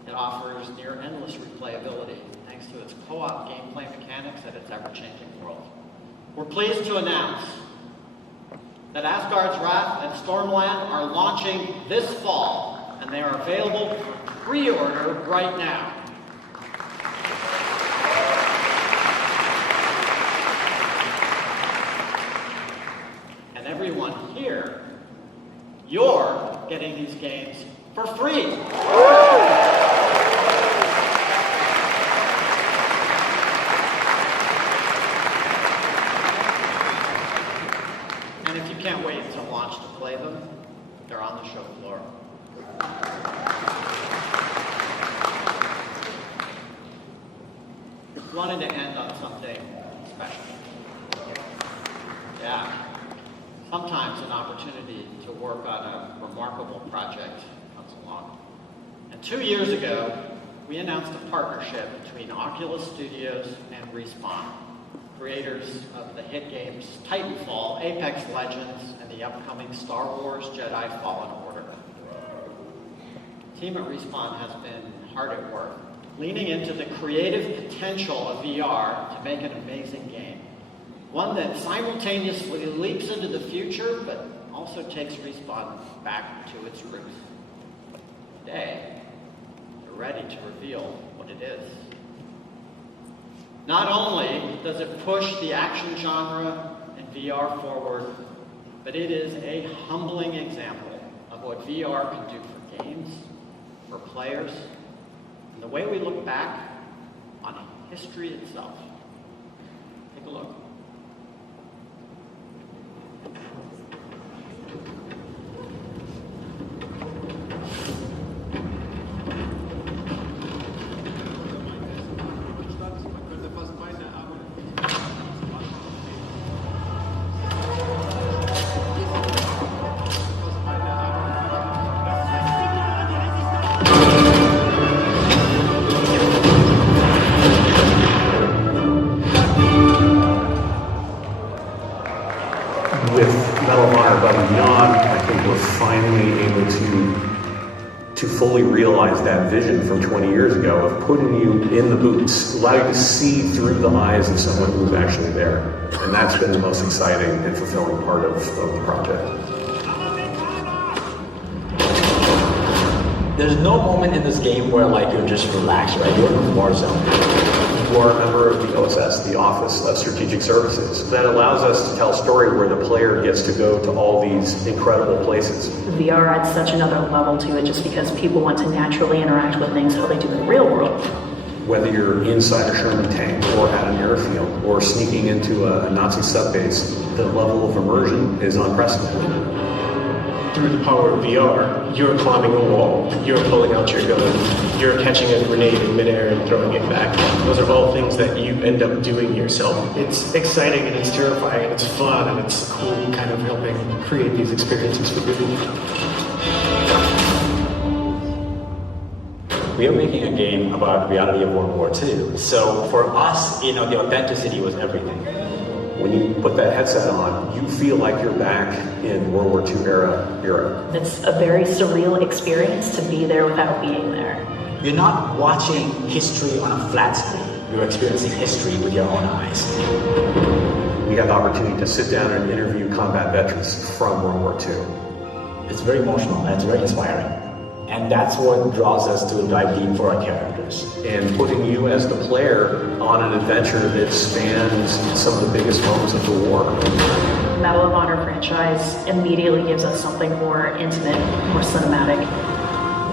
it offers near endless replayability thanks to its co-op gameplay mechanics and its ever-changing world. We're pleased to announce that Asgard's Wrath and Stormland are launching this fall, and they are available for pre-order right now. And everyone here, you're getting these games for free. And if you can't wait until launch to play them, they're on the show floor. Wanted to end on something special. Yeah. Sometimes an opportunity to work on a remarkable project comes along. And 2 years ago, we announced a partnership between Oculus Studios and Respawn, creators of the hit games Titanfall, Apex Legends, and the upcoming Star Wars Jedi Fallen Order. The team at Respawn has been hard at work, leaning into the creative potential of VR to make an amazing game. One that simultaneously leaps into the future, but also takes Respawn back to its roots. Today, they're ready to reveal what it is. Not only does it push the action genre and VR forward, but it is a humbling example of what VR can do for games, for players, and the way we look back on history itself. Take a look. to fully realize that vision from 20 years ago of putting you in the boots, allow you to see through the eyes of someone who's actually there. And that's been the most exciting and fulfilling part of the project. There's no moment in this game where like you're just relaxed, right? You're in a war zone. You are a member of the OSS, the Office of Strategic Services. That allows us to tell a story where the player gets to go to all these incredible places. VR adds such another level to it just because people want to naturally interact with things how they do in the real world. Whether you're inside a Sherman tank or at an airfield or sneaking into a Nazi subbase, the level of immersion is unprecedented. Through the power of VR, you're climbing a wall, you're pulling out your gun, you're catching a grenade in midair and throwing it back. Those are all things that you end up doing yourself. It's exciting and it's terrifying and it's fun and it's cool kind of helping create these experiences for people. We are making a game about the reality of World War II. So for us, the authenticity was everything. When you put that headset on, you feel like you're back in World War II era Europe. It's a very surreal experience to be there without being there. You're not watching history on a flat screen. You're experiencing history with your own eyes. We have the opportunity to sit down and interview combat veterans from World War II. It's very emotional and it's very inspiring. And that's what draws us to dive deep for our characters. And putting you as the player on an adventure that spans some of the biggest moments of the war. Medal of Honor franchise immediately gives us something more intimate, more cinematic.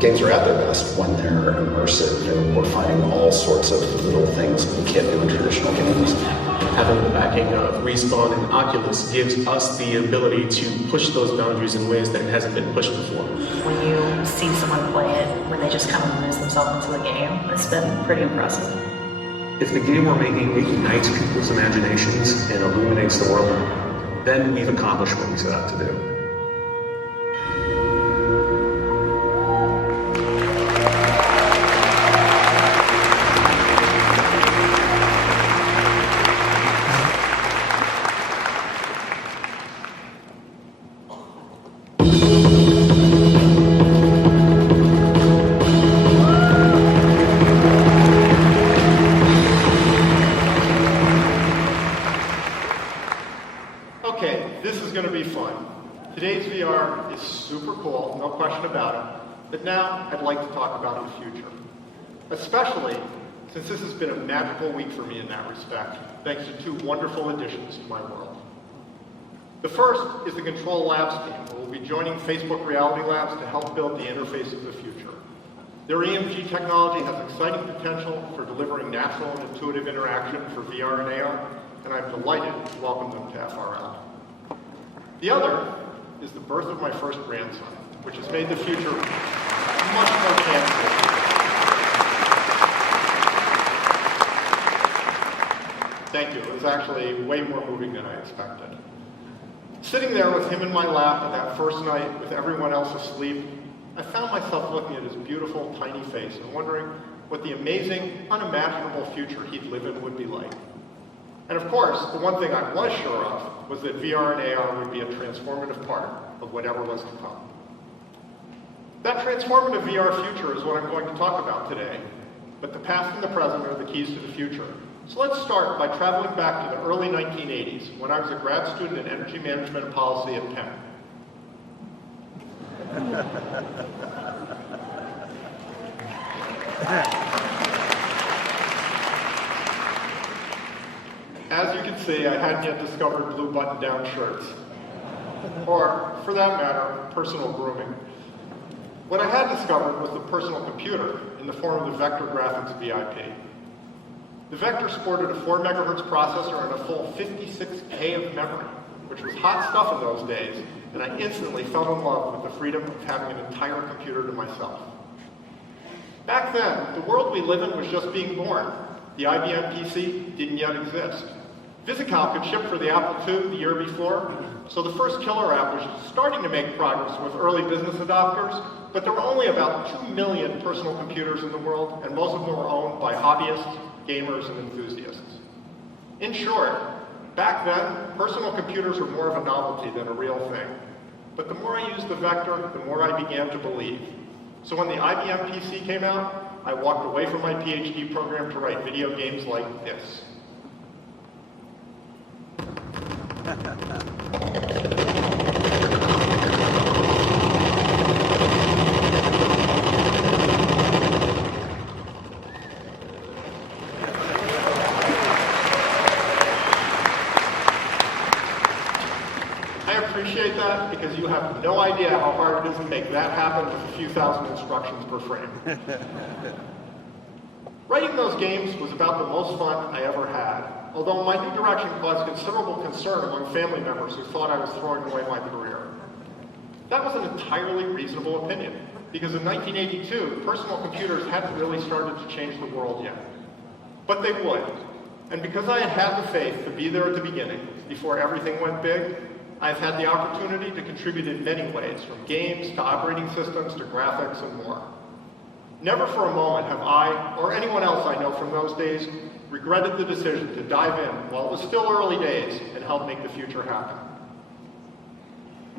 Games are at their best when they're immersive, and we're finding all sorts of little things that we can't do in traditional games. Having the backing of Respawn and Oculus gives us the ability to push those boundaries in ways that hasn't been pushed before. When you see someone play it, when they just kind of lose themselves into the game, it's been pretty impressive. If the game we're making ignites people's imaginations and illuminates the world, then we've accomplished what we set out to do. Today's VR is super cool, no question about it, but now I'd like to talk about the future. Especially since this has been a magical week for me in that respect, thanks to two wonderful additions to my world. The first is the Control Labs team, who will be joining Facebook Reality Labs to help build the interface of the future. Their EMG technology has exciting potential for delivering natural and intuitive interaction for VR and AR, and I'm delighted to welcome them to FRL. The other is the birth of my first grandson, which has made the future much more tangible. Thank you. It was actually way more moving than I expected. Sitting there with him in my lap on that first night with everyone else asleep, I found myself looking at his beautiful, tiny face and wondering what the amazing, unimaginable future he'd live in would be like. And of course, the one thing I was sure of was that VR and AR would be a transformative part of whatever was to come. That transformative VR future is what I'm going to talk about today, but the past and the present are the keys to the future. So let's start by traveling back to the early 1980s, when I was a grad student in energy management and policy at Penn. As you can see, I hadn't yet discovered blue button-down shirts, or, for that matter, personal grooming. What I had discovered was the personal computer in the form of the Vector Graphics VIP. The Vector sported a 4 megahertz processor and a full 56K of memory, which was hot stuff in those days, and I instantly fell in love with the freedom of having an entire computer to myself. Back then, the world we live in was just being born. The IBM PC didn't yet exist. VisiCalc could ship for the Apple II the year before, so the first killer app was starting to make progress with early business adopters, but there were only about 2 million personal computers in the world, and most of them were owned by hobbyists, gamers, and enthusiasts. In short, back then, personal computers were more of a novelty than a real thing. But the more I used the Vector, the more I began to believe. So when the IBM PC came out, I walked away from my PhD program to write video games like this. I appreciate that because you have no idea how hard it is to make that happen with a few thousand instructions per frame. Writing those games was about the most fun I ever had, although my new direction caused considerable concern among family members who thought I was throwing away my career. That was an entirely reasonable opinion, because in 1982, personal computers hadn't really started to change the world yet. But they would, and because I had had the faith to be there at the beginning, before everything went big, I've had the opportunity to contribute in many ways, from games to operating systems to graphics and more. Never for a moment have I, or anyone else I know from those days, regretted the decision to dive in while it was still early days and help make the future happen.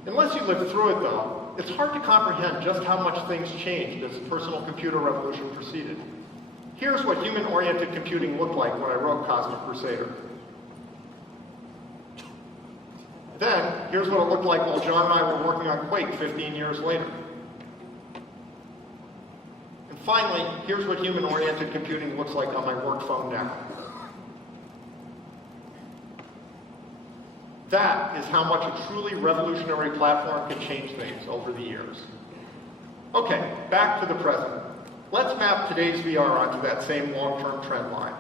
Unless you lived through it, though, it's hard to comprehend just how much things changed as the personal computer revolution proceeded. Here's what human-oriented computing looked like when I wrote Cosmic Crusader. Then, here's what it looked like while John and I were working on Quake 15 years later. And finally, here's what human-oriented computing looks like on my work phone now. That is how much a truly revolutionary platform can change things over the years. Okay, back to the present. Let's map today's VR onto that same long-term trend line.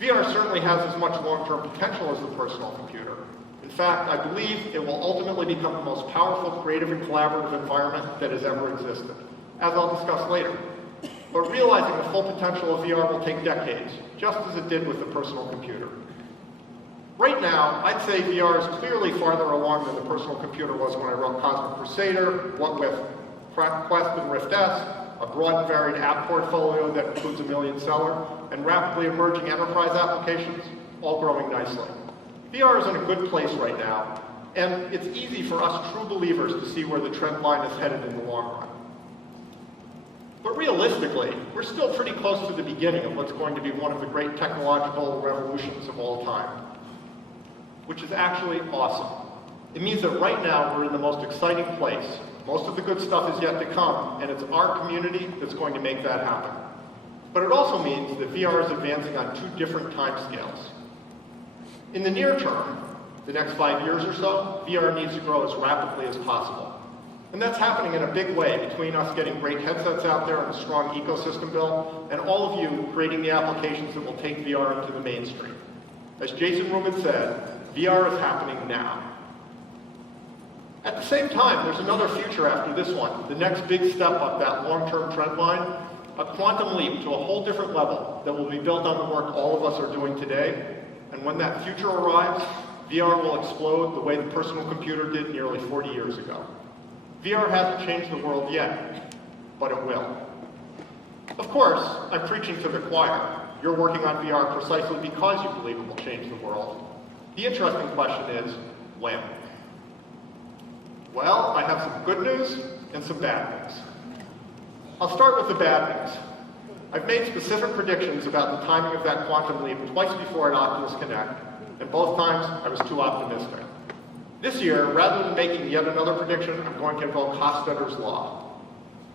VR certainly has as much long-term potential as the personal computer. In fact, I believe it will ultimately become the most powerful, creative, and collaborative environment that has ever existed, as I'll discuss later. But realizing the full potential of VR will take decades, just as it did with the personal computer. Right now, I'd say VR is clearly farther along than the personal computer was when I wrote Cosmic Crusader, what with Quest and Rift S, a broad and varied app portfolio that includes a million seller, and rapidly emerging enterprise applications, all growing nicely. VR is in a good place right now, and it's easy for us true believers to see where the trend line is headed in the long run. But realistically, we're still pretty close to the beginning of what's going to be one of the great technological revolutions of all time, which is actually awesome. It means that right now we're in the most exciting place. Most of the good stuff is yet to come, and it's our community that's going to make that happen. But it also means that VR is advancing on two different timescales. In the near term, the next 5 years or so, VR needs to grow as rapidly as possible. And that's happening in a big way between us getting great headsets out there and a strong ecosystem build, and all of you creating the applications that will take VR into the mainstream. As Jason Rubin said, VR is happening now. At the same time, there's another future after this one, the next big step up that long-term trend line, a quantum leap to a whole different level that will be built on the work all of us are doing today. And when that future arrives, VR will explode the way the personal computer did nearly 40 years ago. VR hasn't changed the world yet, but it will. Of course, I'm preaching to the choir. You're working on VR precisely because you believe it will change the world. The interesting question is, when? Well, I have some good news and some bad news. I'll start with the bad news. I've made specific predictions about the timing of that quantum leap twice before at Oculus Connect, and both times I was too optimistic. This year, rather than making yet another prediction, I'm going to invoke Hofstadter's law.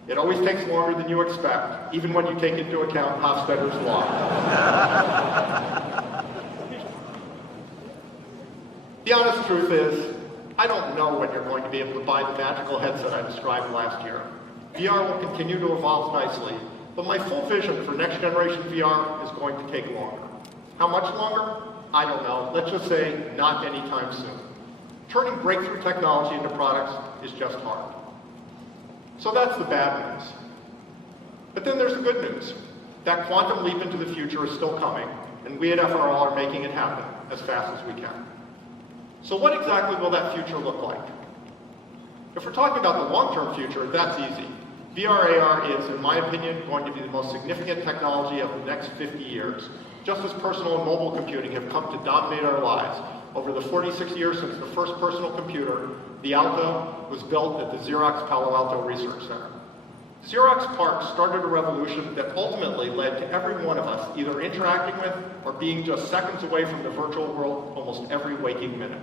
It always takes longer than you expect, even when you take into account Hofstadter's law. The honest truth is, I don't know when you're going to be able to buy the magical headset I described last year. VR will continue to evolve nicely, but my full vision for next generation VR is going to take longer. How much longer? I don't know. Let's just say not anytime soon. Turning breakthrough technology into products is just hard. So that's the bad news. But then there's the good news. That quantum leap into the future is still coming, and we at FRL are making it happen as fast as we can. So what exactly will that future look like? If we're talking about the long-term future, that's easy. VR AR is, in my opinion, going to be the most significant technology of the next 50 years, just as personal and mobile computing have come to dominate our lives. Over the 46 years since the first personal computer, the Alto, was built at the Xerox Palo Alto Research Center. Xerox PARC started a revolution that ultimately led to every one of us either interacting with or being just seconds away from the virtual world almost every waking minute.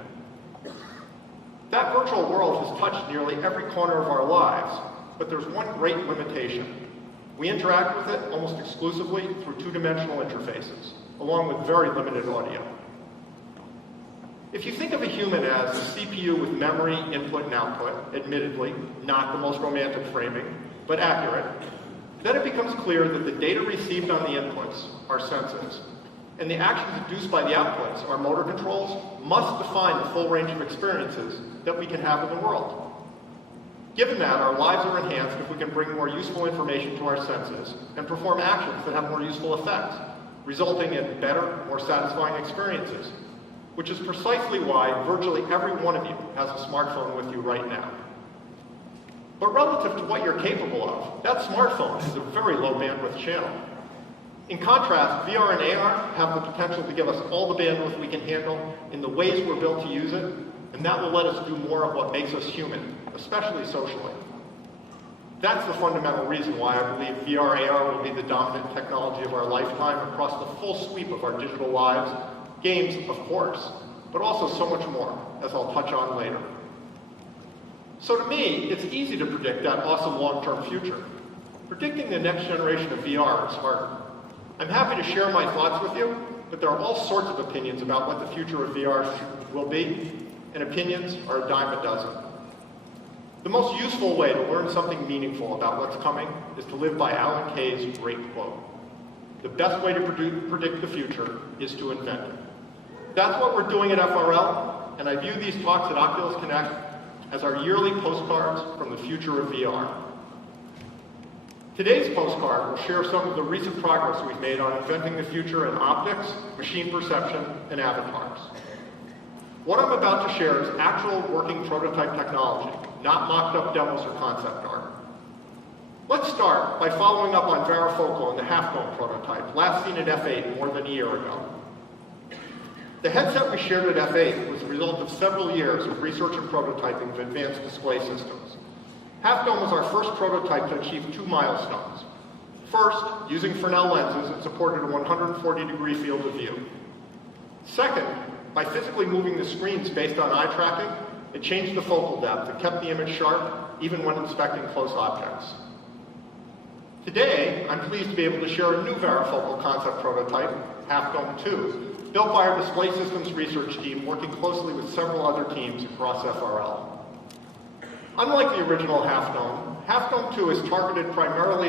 That virtual world has touched nearly every corner of our lives, but there's one great limitation. We interact with it almost exclusively through two-dimensional interfaces, along with very limited audio. If you think of a human as a CPU with memory, input, and output, admittedly, not the most romantic framing, but accurate, then it becomes clear that the data received on the inputs are senses, and the actions induced by the outputs, our motor controls, must define the full range of experiences that we can have in the world. Given that, our lives are enhanced if we can bring more useful information to our senses and perform actions that have more useful effects, resulting in better, more satisfying experiences, which is precisely why virtually every one of you has a smartphone with you right now. But relative to what you're capable of, that smartphone is a very low bandwidth channel. In contrast, VR and AR have the potential to give us all the bandwidth we can handle in the ways we're built to use it, and that will let us do more of what makes us human, especially socially. That's the fundamental reason why I believe VR AR will be the dominant technology of our lifetime across the full sweep of our digital lives, games, of course, but also so much more, as I'll touch on later. So to me, it's easy to predict that awesome long-term future. Predicting the next generation of VR is harder. I'm happy to share my thoughts with you, but there are all sorts of opinions about what the future of VR will be, and opinions are a dime a dozen. The most useful way to learn something meaningful about what's coming is to live by Alan Kay's great quote. The best way to predict the future is to invent it. That's what we're doing at FRL, and I view these talks at Oculus Connect as our yearly postcards from the future of VR. Today's postcard will share some of the recent progress we've made on inventing the future in optics, machine perception, and avatars. What I'm about to share is actual working prototype technology, not mocked-up demos or concept art. Let's start by following up on varifocal and the half-dome prototype, last seen at F8 more than a year ago. The headset we shared at F8 was the result of several years of research and prototyping of advanced display systems. Half-dome was our first prototype to achieve 2 milestones. First, using Fresnel lenses, it supported a 140-degree field of view. Second, by physically moving the screens based on eye tracking, it changed the focal depth and kept the image sharp even when inspecting close objects. Today, I'm pleased to be able to share a new varifocal concept prototype, Half-Dome 2, built by our display systems research team working closely with several other teams across FRL. Unlike the original Half-Dome, Half-Dome 2 is targeted primarily at